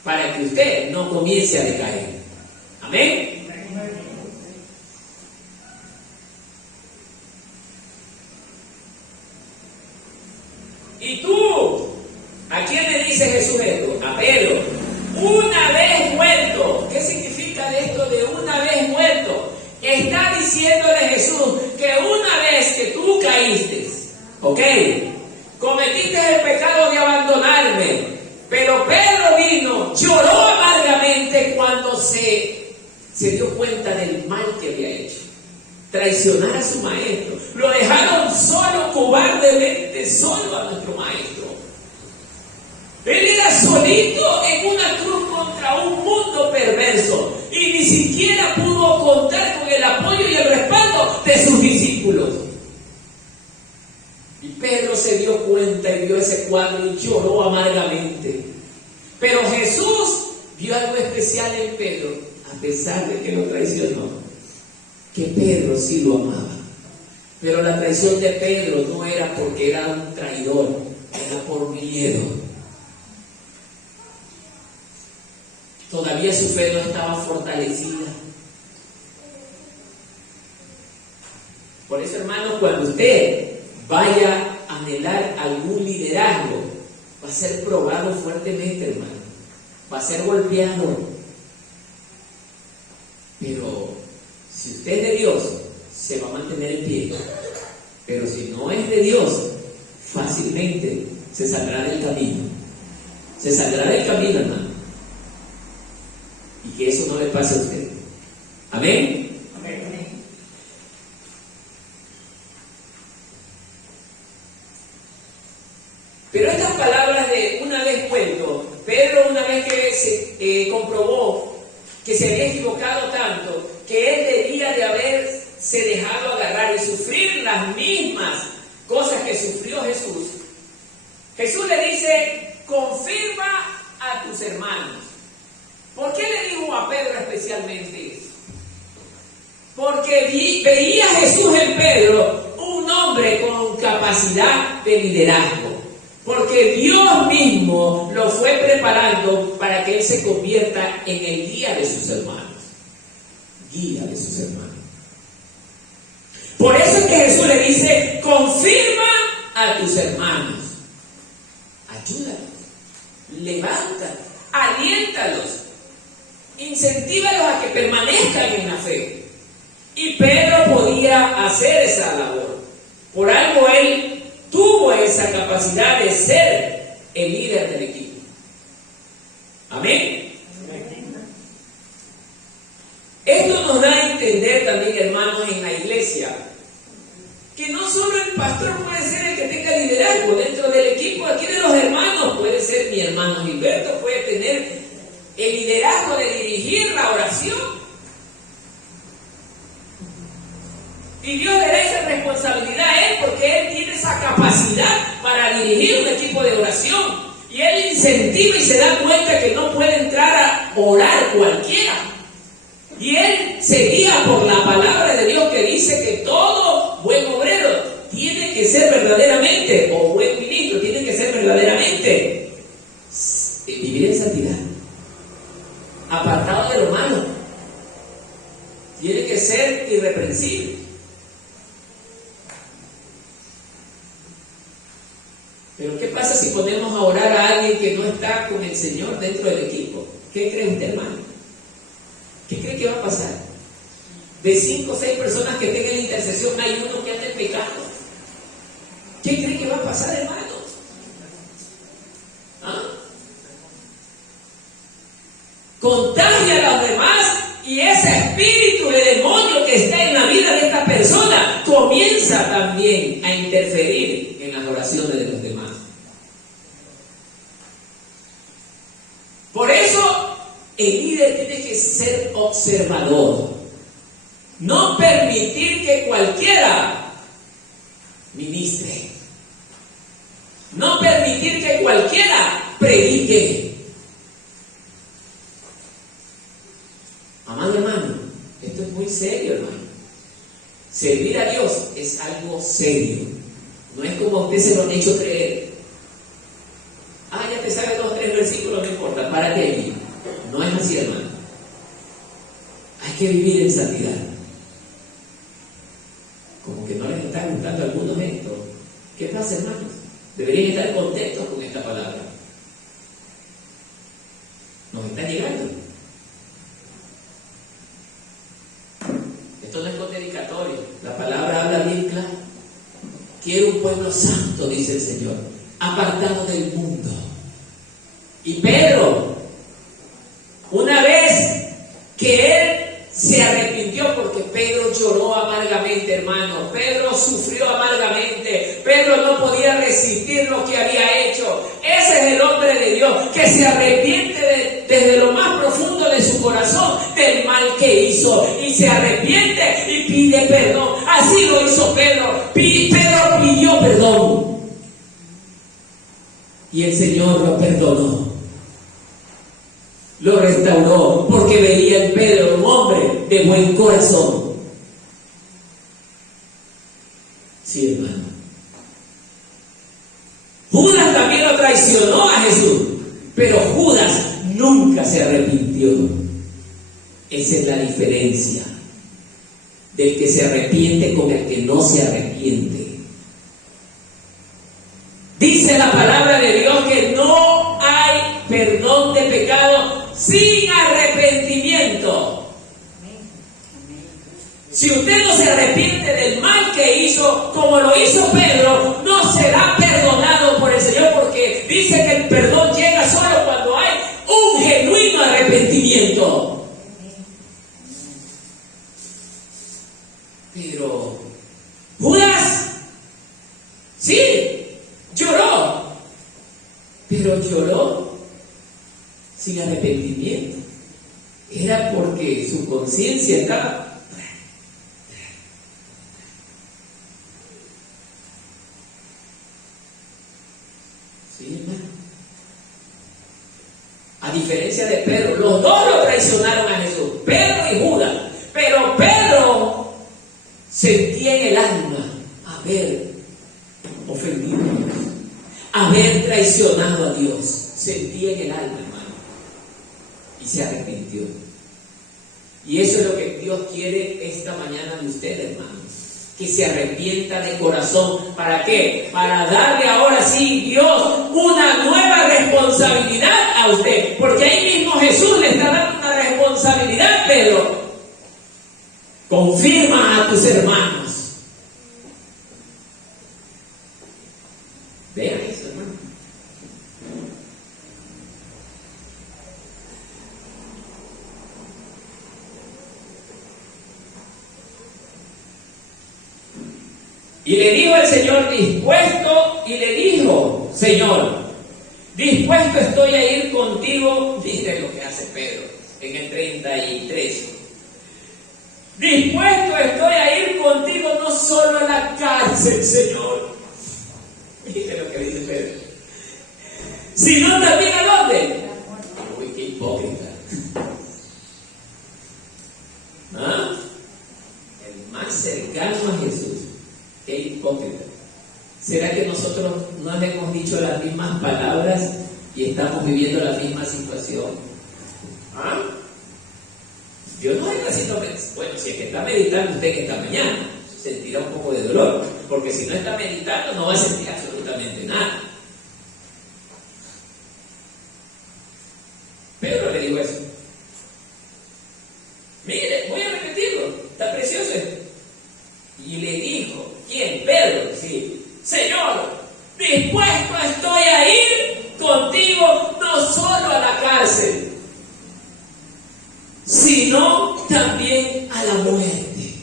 para que usted no comience a decaer. Amén. ¿Y tú? ¿A quién le dice Jesús esto? A Pedro. Una vez muerto. ¿Qué significa de esto de una vez muerto? Está diciéndole Jesús que una vez que tú caíste, ¿ok? Cometiste el pecado de abandonarme, pero Pedro vino, lloró amargamente cuando se dio cuenta del mal que había hecho. Traicionar a su maestro. Lo dejaron solo, cobardemente, solo a nuestro maestro. Él era solito en una cruz contra un mundo perverso y ni siquiera pudo contar con el apoyo y el respaldo de sus discípulos. Y Pedro se dio cuenta y vio ese cuadro y lloró amargamente. Pero Jesús vio algo especial en Pedro, a pesar de que lo traicionó, que Pedro sí lo amaba. Pero la traición de Pedro no era porque era un traidor, era por miedo. Todavía su fe no estaba fortalecida. Por eso, hermanos, cuando usted vaya a anhelar algún liderazgo, va a ser probado fuertemente, hermano. Va a ser golpeado. Pero si usted es de Dios, se va a mantener en pie. Pero si no es de Dios, fácilmente se saldrá del camino. Se saldrá del camino, hermano. Y que eso no le pase a usted. Amén. Amén. Pero estas palabras de una vez vuelto, Pedro, una vez que se comprobó que se había equivocado tanto, que él debía de haberse dejado agarrar y sufrir las mismas cosas que sufrió Jesús, Jesús le dice: confirma a tus hermanos. ¿Por qué le dijo a Pedro especialmente eso? Porque veía a Jesús en Pedro un hombre con capacidad de liderazgo. Porque Dios mismo lo fue preparando para que él se convierta en el guía de sus hermanos. Guía de sus hermanos. Por eso es que Jesús le dice: confirma a tus hermanos. Ayúdalos, levántalos, aliéntalos, incentívalos a que permanezcan en la fe. Y Pedro podía hacer esa labor. Por algo él tuvo esa capacidad de ser el líder del equipo. Amén. Esto nos da a entender también, hermanos, en la iglesia, que no solo el pastor puede ser el que tenga liderazgo dentro del equipo, aquí de los hermanos, puede ser mi hermano Gilberto, puede tener el liderazgo de dirigir la oración. Y Dios le da esa responsabilidad a él porque él tiene esa capacidad para dirigir un equipo de oración. Y él incentiva y se da cuenta que no puede entrar a orar cualquiera. Y él se guía por la palabra de Dios que dice que todo buen obrero tiene que ser verdaderamente, o buen ministro tiene que ser verdaderamente, vivir en santidad, apartado de lo malo, tiene que ser irreprensible. Pero ¿qué pasa si ponemos a orar a alguien que no está con el Señor dentro del equipo? ¿Qué cree usted, hermano? ¿Qué cree que va a pasar? De 5 o 6 personas que tengan intercesión, hay uno que anda en pecado. ¿Qué cree que va a pasar, hermano? ¿Ah? Contagia a los demás y ese espíritu de demonio que está en la vida de esta persona comienza también a interferir en las oraciones de los demás. Por eso el líder tiene que ser observador, no permitir que cualquiera ministre, no permitir que cualquiera predique. Amado hermano, esto es muy serio, hermano. Servir a Dios es algo serio. No es como a usted se lo han hecho creer. Ya te sabe 2 o 3 versículos, no importa, párate allí. No es así, hermano. Hay que vivir en santidad. Como que no les está gustando a algunos esto. ¿Qué pasa, hermanos? Deberían estar contentos con esta palabra. Nos está llegando. Esto no es con dedicatorio. La palabra habla bien claro. Quiero un pueblo santo, dice el Señor, apartado del mundo. Y Pedro, una vez que él se arrepintió, porque Pedro lloró amargamente, hermano, Pedro sufrió amargamente, Pedro no podía resistir lo que había hecho. Ese es el hombre de Dios que se arrepiente desde lo más profundo de su corazón del mal que hizo, y se arrepiente y pide perdón. Así lo hizo Pedro. Pedro pidió perdón y el Señor lo perdonó, lo restauró, porque veía en Pedro un hombre de buen corazón. Sí, hermano. Judas también lo traicionó a Jesús, pero Judas nunca se arrepintió. Esa es la diferencia del que se arrepiente con el que no se arrepiente. Dice la palabra de Dios que no hay perdón de pecado sin arrepentimiento. Si usted no se arrepiente del mal que hizo, como lo hizo Pedro, no será perdonado por el Señor, porque dice que el perdón llega solo cuando hay un genuino arrepentimiento. Pero Judas, sí, lloró, pero lloró sin arrepentimiento. Era porque su conciencia estaba... Sí, hermano. A diferencia de Pedro, los dos lo traicionaron a Jesús, Pedro y Judas. Pero Pedro sentía en el alma haber ofendido a Dios, haber traicionado a Dios. Sentía en el alma, hermano, y se arrepintió. Y eso es lo que Dios quiere esta mañana de usted, hermano, que se arrepienta de corazón. ¿Para qué? Para darle ahora sí, Dios, una nueva responsabilidad a usted, porque ahí mismo Jesús le está dando una responsabilidad, Pedro. Confirma a tus hermanos. Vean eso, hermano. Y le dijo el Señor dispuesto, y le dijo, Señor, dispuesto estoy a ir contigo, dice lo que hace Pedro en el 33. Dispuesto estoy a ir contigo no solo a la cárcel, Señor, dice lo que dice Pedro, sino también a dónde. Uy, qué hipócrita. ¿Ah? El más cercano a Jesús. Qué hipócrita. ¿Será que nosotros no le hemos dicho las mismas palabras y estamos viviendo la misma situación? ¿Ah? Dios no está haciendo. Bueno, si es que está meditando usted que esta mañana, sentirá un poco de dolor, porque si no está meditando no va a sentir absolutamente nada. Pedro le dijo eso. Mire, voy a repetirlo, está precioso esto. Y le dijo, ¿quién? Pedro, sí. Señor, dispuesto estoy a ir contigo no solo a la cárcel, sino también a la muerte.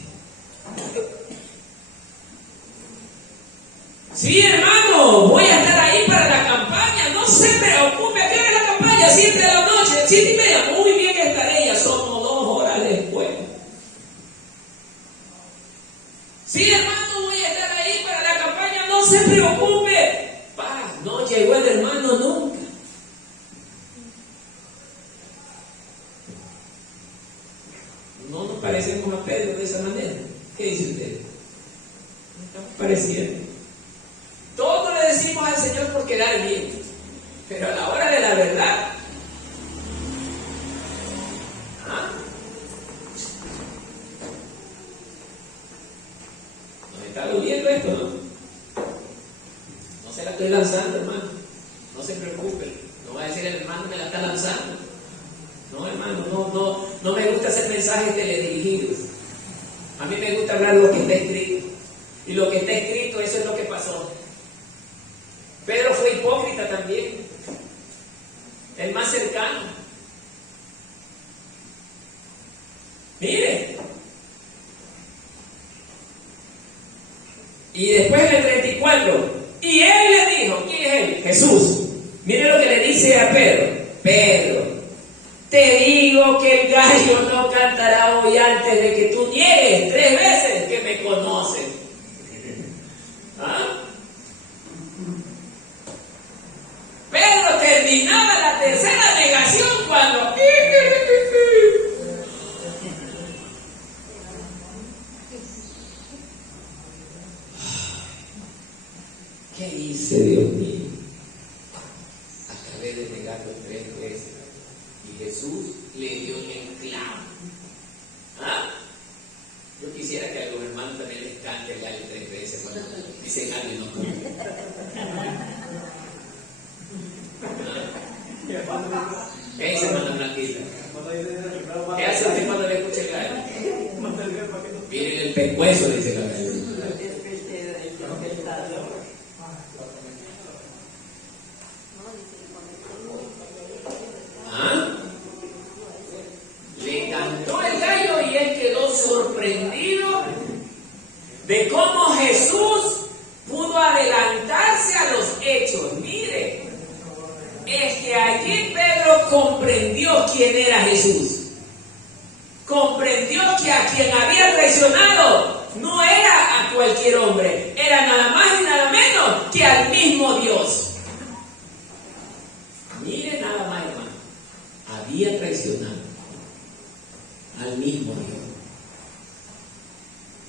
Sí, hermano, voy a estar ahí para la campaña, no se preocupe. ¿A qué hora es la campaña? 7 de la noche, 7:30. Muy bien estaré, ya somos 2 horas después. Sí, hermano, voy a estar ahí para la campaña, no se preocupe. No llegó el hermano nunca. No nos parecemos a Pedro de esa manera. ¿Qué dice usted? No estamos pareciendo. Todo le decimos al Señor por quedar bien, pero a la hora de la verdad, nos está doliendo esto, ¿no? No se la estoy lanzando, hermano. No se preocupe. No va a decir el hermano que la está lanzando. No, hermano, no me gusta hacer mensajes teledirigidos. A mí me gusta hablar lo que está escrito. Y lo que está escrito, eso es lo que pasó. Pedro fue hipócrita también. El más cercano. Mire. Y después en el 34. Y él le dijo, ¿quién es él? Jesús. Mire lo que le dice a Pedro. Pedro, te digo que el gallo no cantará hoy antes de que tú niegues 3 veces que me conoces. ¿Ah? Pedro terminaba la tercera negación cuando... ¿Qué hice, Dios mío? Acabé de negarlo 3 veces. Y Jesús le dio el clavo. ¿Ah? Yo quisiera que a los hermanos también les cante el gallo 3 veces cuando dicen algo y no cumple. ¿Qué dice hermana Blanquita? ¿Qué hace usted cuando le escucha el gallo? Miren el pescuezo, dice la gallo. Le cantó el gallo y él quedó sorprendido de cómo Jesús pudo adelantarse a los hechos. Mire, es que allí Pedro comprendió quién era Jesús. Comprendió que a quien había traicionado no era a cualquier hombre, era nada más y nada menos que al mismo Dios. Mire nada más, hermano, había traicionado al mismo Dios.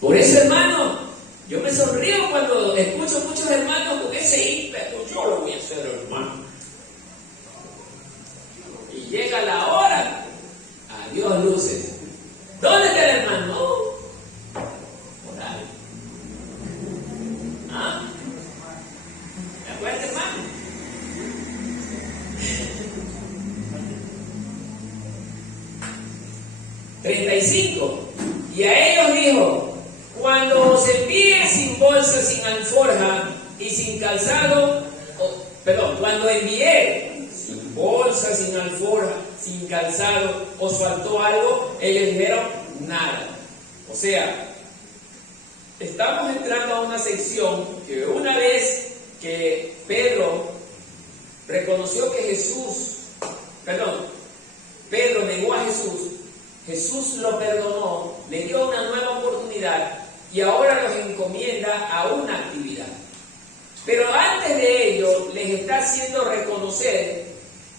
Por eso, hermano, yo me sonrío cuando escucho muchos hermanos con ese ímpetu. Yo lo voy a hacer, hermano. Y llega la hora, adiós luces. ¿Dónde está el hermano? Por ahí. ¿Ah? ¿De acuerdo, hermano? $35. Y a ellos dijo: cuando os envíe sin bolsa, sin alforja y sin calzado, cuando envié sin bolsa, sin alforja, sin calzado, ¿os faltó algo? Ellos dijeron: nada. O sea, estamos entrando a una sección que una vez que Pedro reconoció que Pedro negó a Jesús, Jesús lo perdonó, le dio una nueva oportunidad y ahora los encomienda a una actividad. Pero antes de ello, les está haciendo reconocer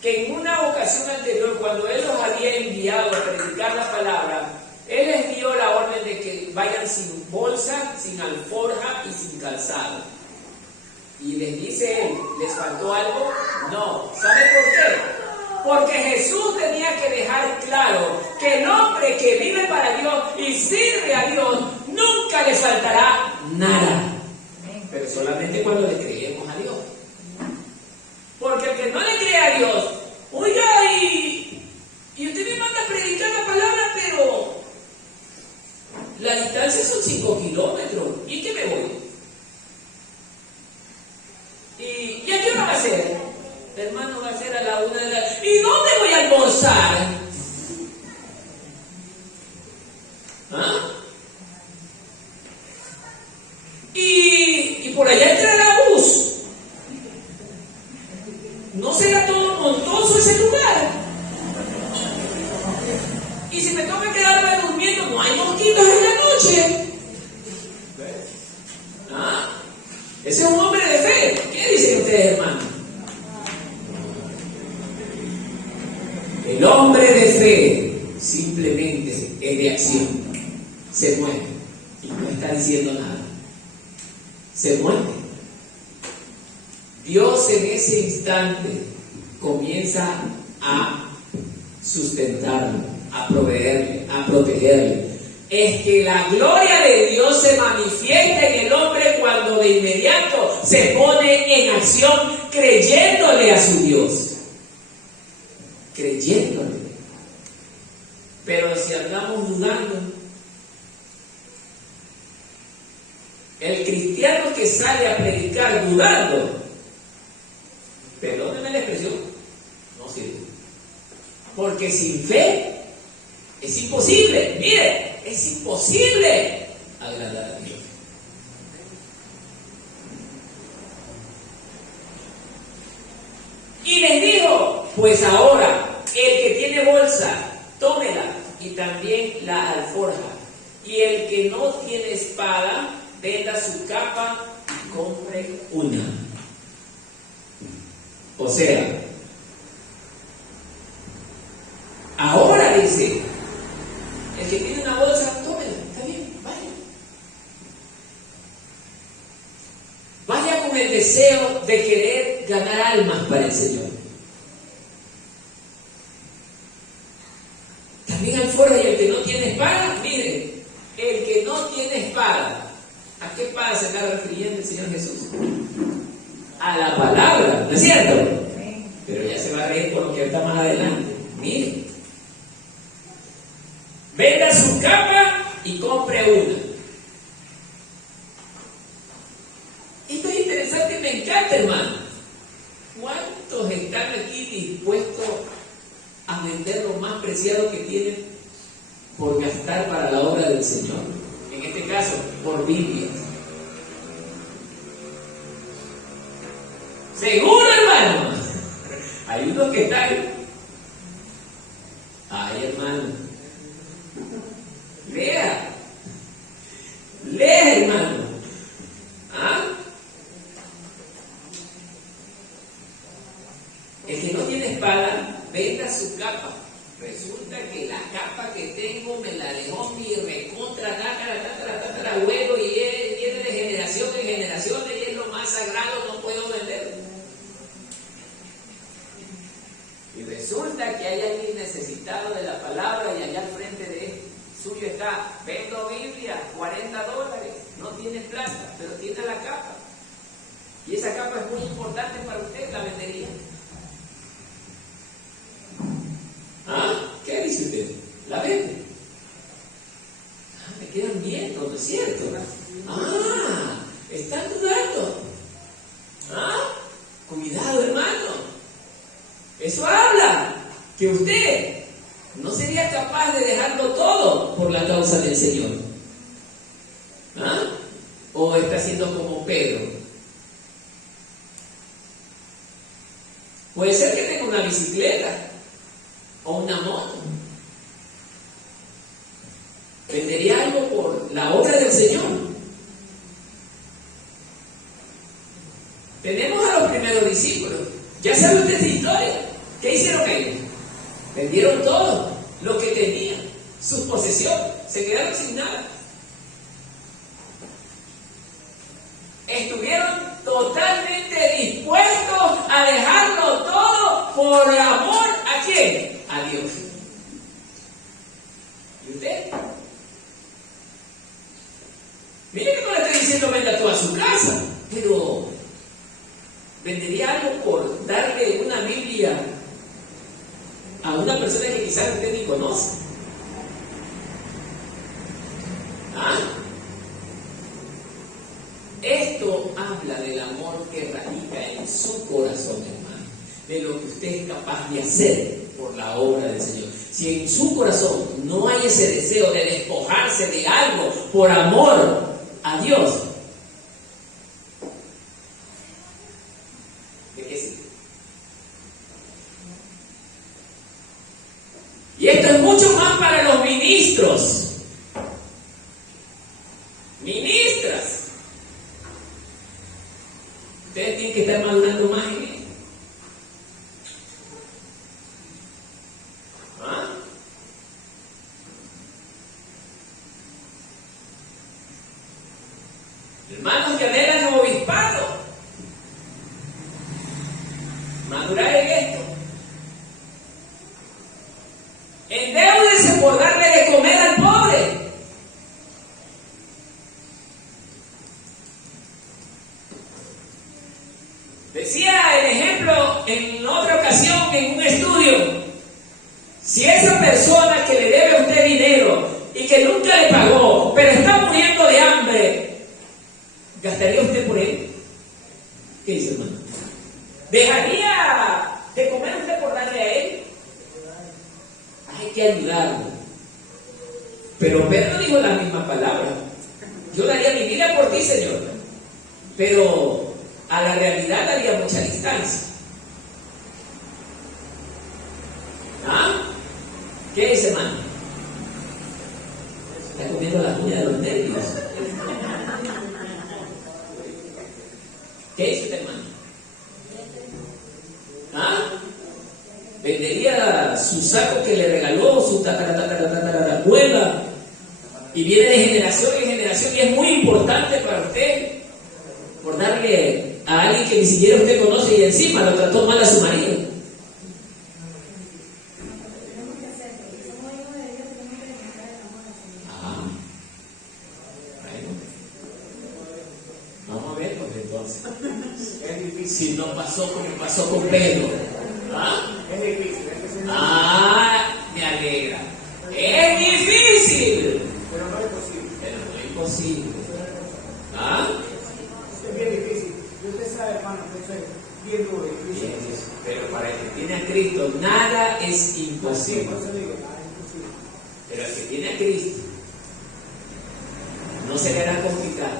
que en una ocasión anterior, cuando Él los había enviado a predicar la palabra, Él les dio la orden de que vayan sin bolsa, sin alforja y sin calzado. Y les dice Él: ¿les faltó algo? No. ¿Sabe por qué? Porque Jesús tenía que dejar claro que el hombre que vive para Dios y sirve a Dios nunca le faltará nada. Pero solamente cuando le creemos a Dios. Porque el que no le cree a Dios, oiga, y usted me manda a predicar la palabra, pero la distancia son 5 kilómetros. ¿Y qué me voy? ¿Y a qué hora va a ser? Hermano, va a ser a la 1 de la tarde. ¿Y dónde voy a almorzar? ¿Ah? Y por allá entra la bus. ¿No será todo montoso ese lugar? Y si me toca quedarme durmiendo, no hay mosquitos en la noche. ¿Ah? Ese es un hombre de fe. ¿Qué dicen ustedes, hermanos? El hombre de fe simplemente es de acción. Se mueve y no está diciendo nada. Se mueve. Dios en ese instante comienza a sustentarlo, a proveerle, a protegerle. Es que la gloria de Dios se manifiesta en el hombre cuando de inmediato se pone en acción creyéndole a su Dios. Creyéndole. Pero si andamos dudando, el cristiano que sale a predicar dudando, perdónenme la expresión, no sirve. Porque sin fe es imposible, mire, es imposible agradar a Dios. Y les dijo: pues ahora, el que tiene bolsa, tómela, y también la alforja. Y el que no tiene espada, venda su capa y compre una. O sea, ahora dice: el que tiene una bolsa, tómela, está bien, vaya. Vaya con el deseo de querer ganar almas para el Señor. También alforja. Y el que no tiene espada, mire, el que no tiene espada, ¿a qué espada se está refiriendo el Señor Jesús? A la palabra, ¿no es cierto? Pero ya se va a reír por lo que está más adelante. Mire, venda su capa y compre una. Esto es interesante, me encanta, hermano. ¿Cuántos están aquí dispuestos a vender lo más preciado que tienen por gastar para la obra del Señor? En este caso, por Biblias. Seguro, hermano. Hay unos que están. Ay, hermano. Lea, hermano. ¿Ah? El que no tiene espada, venda su capa. Resulta que la capa que tengo me la dejó mi recontra abuelo y viene de generación en generación y es lo más sagrado, no puedo venderlo. Y resulta que hay alguien necesitado de la palabra y allá al frente de suyo está: vendo Biblia, $40, no tiene plata, pero tiene la capa. Y esa capa es muy importante para usted, la vendería. ¿Ah? ¿Qué dice usted? ¿La vende? cierto, ¿no es cierto? Ah, están dudando. Ah, cuidado, hermano. Eso habla que usted no sería capaz de dejarlo todo por la causa del Señor. ¿Ah? O está siendo como Pedro. Puede ser que tenga una bicicleta o una moto. ¿Vendería algo por la obra del Señor? Tenemos a los primeros discípulos. Ya sabe usted esa historia. ¿Qué hicieron ellos? Vendieron todo lo que tenían, sus posesiones, se quedaron sin nada. Estuvieron totalmente dispuestos a dejarlo todo por amor ¿a quién? A Dios. ¿Y usted? Mire que no le estoy diciendo venda toda su casa, pero ¿vendería algo por darle una Biblia a una persona que quizás usted ni conoce? ¿Ah? Esto habla del amor que radica en su corazón, hermano, de lo que usted es capaz de hacer por la obra del Señor. Si en su corazón no hay ese deseo de despojarse de algo por amor a Dios, ¿de qué sirve? Y esto es mucho más para los ministros, ministras. Ustedes tienen que estar madurando más en esto. ¿Ah? Hermanos que anhelan un obispado, madurar en esto. Endéudense por darle de comer al pobre. Decía el ejemplo en otra ocasión en un estudio: si esa persona que le debe a usted dinero y que nunca le pagó, pero está muriendo de hambre, ¿gastaría usted por él? ¿Qué dice, hermano? ¿Dejaría de comer usted por darle a él? Hay que ayudarlo. Pero Pedro dijo la misma palabra: yo daría mi vida por ti, Señor. Pero a la realidad había mucha distancia. ¿Ah? ¿Qué dice, hermano? Está comiendo la uña de los nervios. ¿Qué dice usted, hermano? ¿Ah? Vendería su saco que le regaló su abuela y viene de generación en generación y es muy importante para usted, por darle a alguien que ni siquiera usted conoce y encima lo trató mal a su marido. Ah, bueno. Vamos a ver pues entonces. Es difícil, no pasó como pasó con Pedro. ¿Ah? Es difícil, Ah, me alegra. Es difícil, pero no es posible. pero no es imposible. ¿Ah? Es bien difícil. Y usted sabe, hermano, que eso es bien duro y difícil. Pero para el que tiene a Cristo nada es imposible. Por eso digo, nada es imposible. Pero el que tiene a Cristo no se le hará complicado.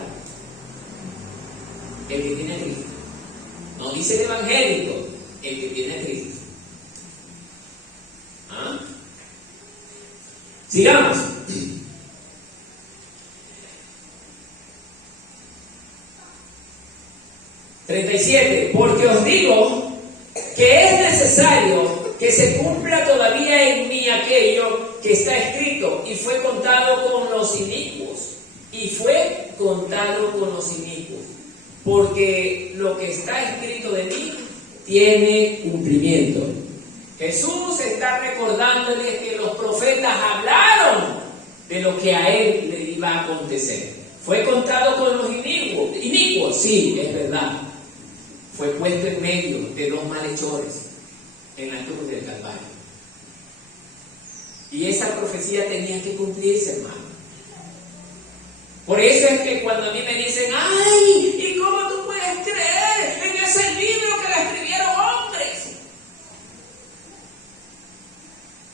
El que tiene a Cristo. No dice el evangélico, el que tiene a Cristo. ¿Ah? Sigamos. 37. Porque os digo que es necesario que se cumpla todavía en mí aquello que está escrito, y fue contado con los inicuos. Y fue contado con los inicuos. Porque lo que está escrito de mí tiene cumplimiento. Jesús está recordándoles que los profetas hablaron de lo que a él le iba a acontecer. Fue contado con los inicuos, sí, es verdad. Fue puesto en medio de los malhechores en la cruz del Calvario. Y esa profecía tenía que cumplirse, hermano. Por eso es que cuando a mí me dicen, ¡ay! ¿Y cómo tú puedes creer en ese libro que lo escribieron hombres?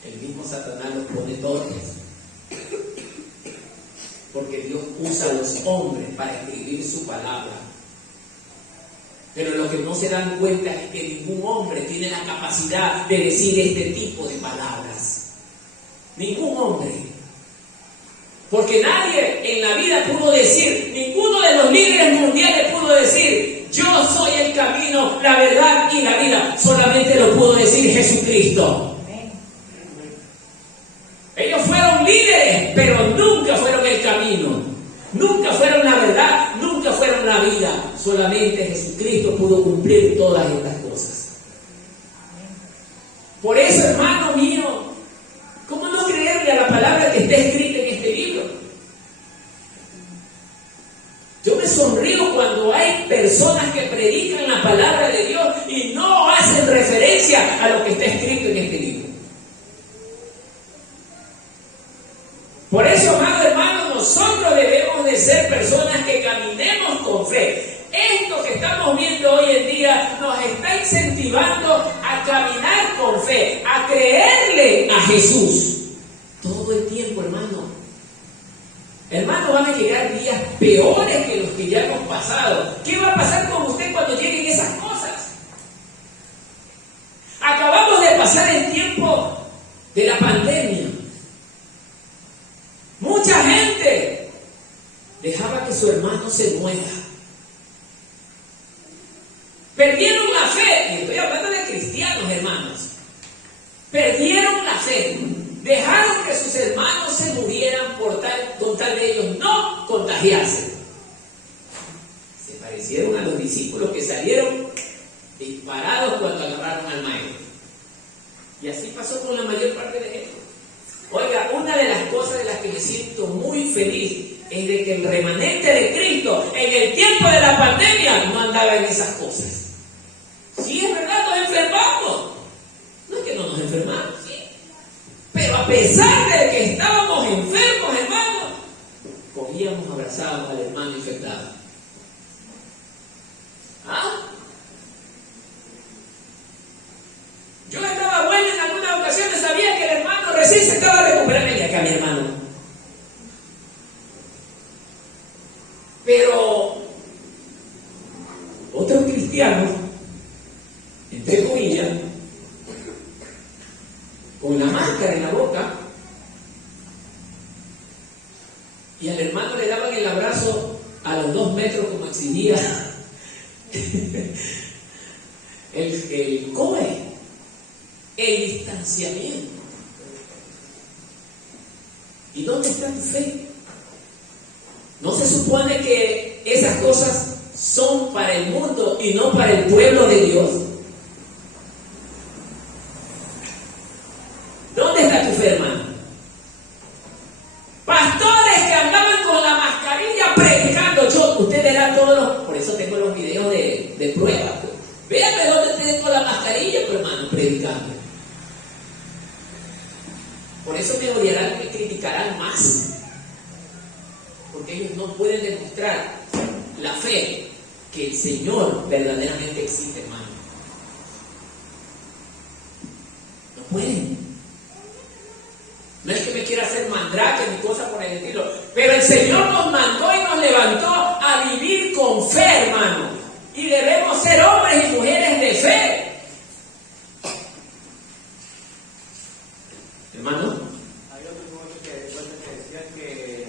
El mismo Satanás los pone torpes. Porque Dios usa a los hombres para escribir su palabra. Pero lo que no se dan cuenta es que ningún hombre tiene la capacidad de decir este tipo de palabras. Ningún hombre. Porque nadie en la vida pudo decir, ninguno de los líderes mundiales pudo decir, yo soy el camino, la verdad y la vida. Solamente lo pudo decir Jesucristo. Ellos fueron líderes, pero nunca fueron el camino. Nunca fueron la verdad, nunca fueron la vida. Solamente Jesucristo pudo cumplir todas estas cosas. Por eso, hermano mío, ¿cómo no creerle a la palabra que está escrita en este libro? Yo me sonrío cuando hay personas que predican la palabra de Dios y no hacen referencia a lo que está escrito en este libro. Por eso, amado hermano, nosotros debemos de ser personas que caminemos con fe. Esto que estamos viendo hoy en día nos está incentivando a caminar con fe, a creerle a Jesús. Todo el tiempo, hermano. Hermano, van a llegar días peores que los que ya hemos pasado. ¿Qué va a pasar con usted cuando lleguen esas cosas? Acabamos de pasar el tiempo de la pandemia. Mucha gente dejaba que su hermano se muera. Perdieron la fe, y estoy hablando de cristianos, hermanos. Perdieron la fe. Dejaron que sus hermanos se murieran con tal de ellos no contagiarse. Se parecieron a los discípulos que salieron disparados cuando agarraron al maestro. Y así pasó con la mayor parte de ellos. Oiga, una de las cosas de las que me siento muy feliz es de que el remanente de Cristo en el tiempo de la pandemia no andaba en esas cosas. Sí, es verdad, nos enfermamos. No es que no nos enfermamos, sí. Pero a pesar de que estábamos enfermos, hermanos, cogíamos, abrazábamos al hermano infectado. ¿Ah? Yo estaba bueno en algunas ocasiones, sabía que el hermano recién se estaba recuperando, y acá mi hermano. Pero otros cristianos, entre comillas, con la máscara en la boca, y al hermano le daban el abrazo a los 2 metros como exigía el COE, el distanciamiento. ¿Y dónde está tu fe? ¿No se supone que esas cosas son para el mundo y no para el pueblo de Dios? ¿Dónde está tu fe, hermano? Pastores que andaban con la mascarilla predicando. Usted verá todos los... Por eso tengo los videos de prueba. Pues. Véame dónde tengo la mascarilla, pues, hermano, predicando. Por eso me odiarán, me criticarán más. Porque ellos no pueden demostrar la fe que el Señor verdaderamente existe, hermano. No pueden. No es que me quiera hacer mandrake ni cosa por el estilo, pero el Señor nos mandó y nos levantó a vivir con fe, hermano. Y debemos ser hombres y mujeres de fe. Hermano. Hay otros que decían que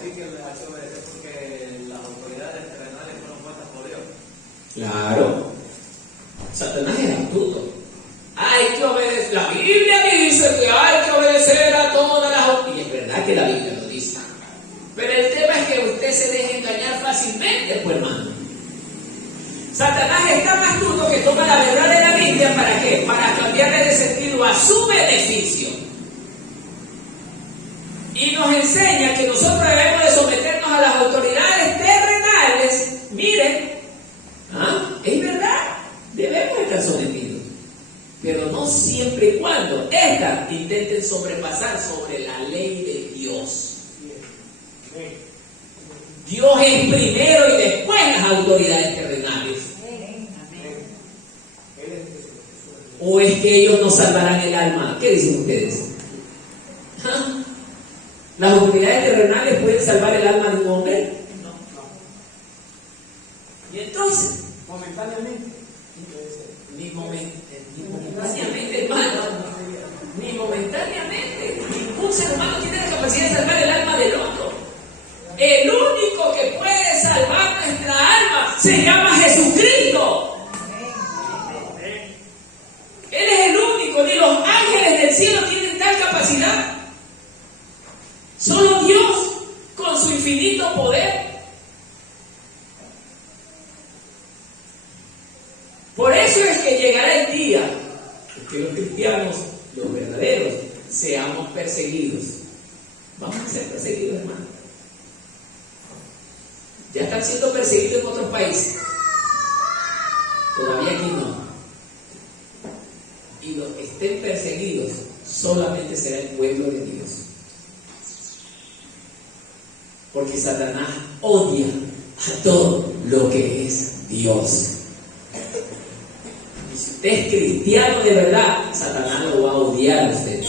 sí, que les hay que obedecer porque las autoridades terrenales fueron puestas por Dios. Claro. Satanás es astuto. Hay que obedecer. La Biblia dice que hay que obedecer a todas las autoridades. Y es verdad que la Biblia lo dice. Pero el tema es que usted se deje engañar fácilmente, pues, hermano. Satanás es tan astuto que toma la verdad de la Biblia, ¿para qué? Para cambiarle de sentido a su beneficio. Y nos enseña que nosotros debemos de someternos a las autoridades terrenales. Miren, es verdad, debemos estar sometidos. Pero no siempre y cuando estas intenten sobrepasar sobre la ley de Dios. Dios es primero y después las autoridades terrenales. ¿O es que ellos no salvarán el alma? ¿Qué dicen ustedes? ¿Ah? ¿Las autoridades terrenales pueden salvar el alma de un hombre? No. ¿Y entonces? Momentáneamente. Ni momentáneamente, hermano. Ni momentáneamente. Ningún ser humano tiene la capacidad de salvar el alma del otro. El único que puede salvar nuestra alma se llama Jesucristo. Él es el único, ni los ángeles del cielo tienen tal capacidad. Solo Dios, con su infinito poder. Por eso es que llegará el día en que los cristianos, los verdaderos, seamos perseguidos. Vamos a ser perseguidos, hermano. Ya están siendo perseguidos en otros países. Todavía aquí no. Y los que estén perseguidos solamente será el pueblo de Dios. Porque Satanás odia a todo lo que es Dios. Y si usted es cristiano de verdad, Satanás lo va a odiar a usted.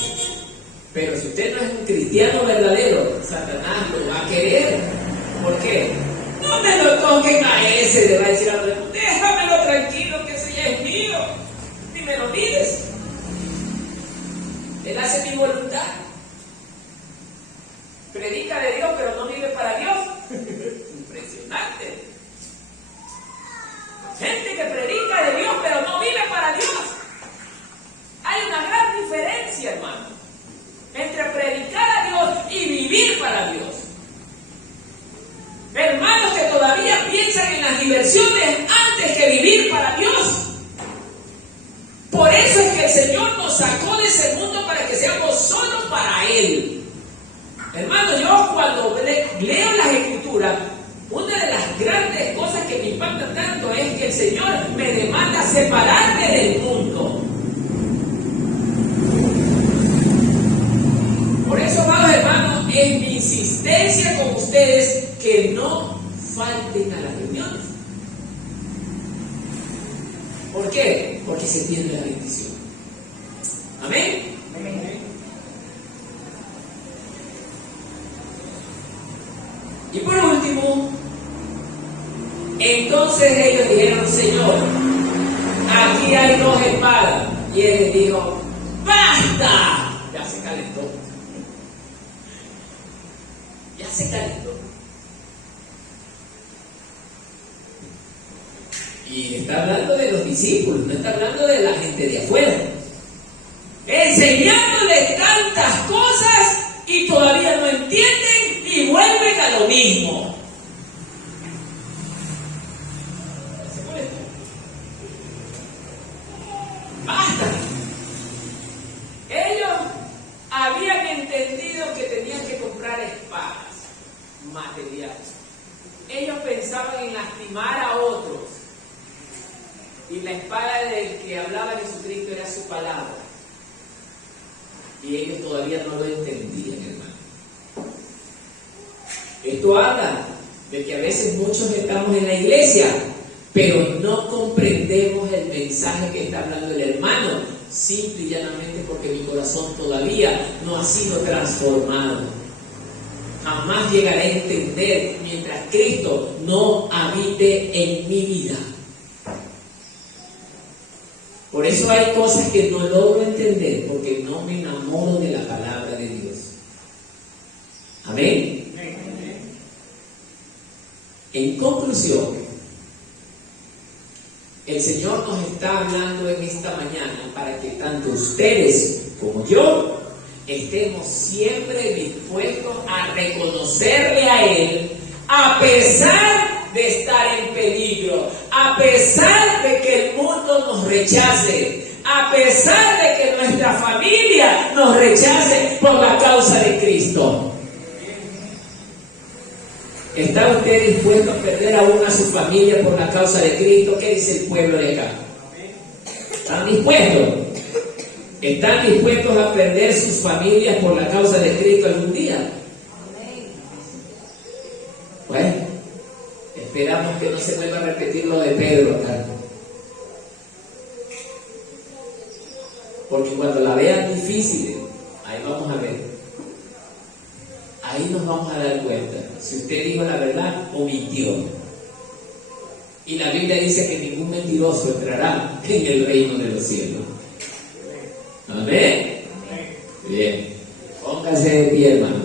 Pero si usted no es un cristiano verdadero, Satanás lo va a querer. ¿Por qué? No me lo toquen a ese, le va a decir a otro, déjamelo tranquilo, que ese ya es mío. Ni me lo mires. Él hace mi voluntad. Predica de Dios, pero no vive para Dios. Impresionante. Gente que predica de Dios, pero no vive para Dios. Hay una gran diferencia, hermano, entre predicar a Dios y vivir para Dios. Hermanos que todavía piensan en las diversiones antes que vivir para Dios. Por eso es que el Señor nos sacó de ese mundo para que seamos solo para Él. Hermano, yo cuando leo las Escrituras, una de las grandes cosas que me impacta tanto es que el Señor me demanda separarme del mundo. Por eso, amados hermanos, es mi insistencia con ustedes que no falten a las reuniones. ¿Por qué? Porque se tiene la bendición. Amén. Amén. Y por último, entonces ellos dijeron, Señor, aquí hay 2 espadas. Y él les dijo, ¡basta! Ya se calentó. Ya se calentó. Y está hablando de los discípulos, no está hablando de la gente de afuera. Enseñándoles tantas cosas y todavía no entienden y vuelven a lo mismo. ¿Se molesta? ¡Basta! Ellos habían entendido que tenían que comprar espadas materiales. Ellos pensaban en lastimar a otros. Y la espada del que hablaba Jesucristo era su palabra. Y ellos todavía no lo entendían, hermano. Esto habla de que a veces muchos estamos en la iglesia, pero no comprendemos el mensaje que está hablando el hermano, simple y llanamente porque mi corazón todavía no ha sido transformado. Jamás llegaré a entender mientras Cristo no habite en mi vida. Por eso hay cosas que no logro entender, porque no me enamoro de la palabra de Dios. Amén. En conclusión, el Señor nos está hablando en esta mañana para que tanto ustedes como yo estemos siempre dispuestos a reconocerle a Él, a pesar de estar en peligro, a pesar de que el mundo nos rechace, a pesar de que nuestra familia nos rechace por la causa de Cristo. ¿Está usted dispuesto a perder aún a su familia por la causa de Cristo? ¿Qué dice el pueblo de acá? ¿Están dispuestos? ¿Están dispuestos a perder sus familias por la causa de Cristo algún día? Esperamos que no se vuelva a repetir lo de Pedro acá. Porque cuando la vean difícil, ahí vamos a ver. Ahí nos vamos a dar cuenta si usted dijo la verdad o mintió. Y la Biblia dice que ningún mentiroso entrará en el reino de los cielos. Amén. Bien. Póngase de pie, hermano.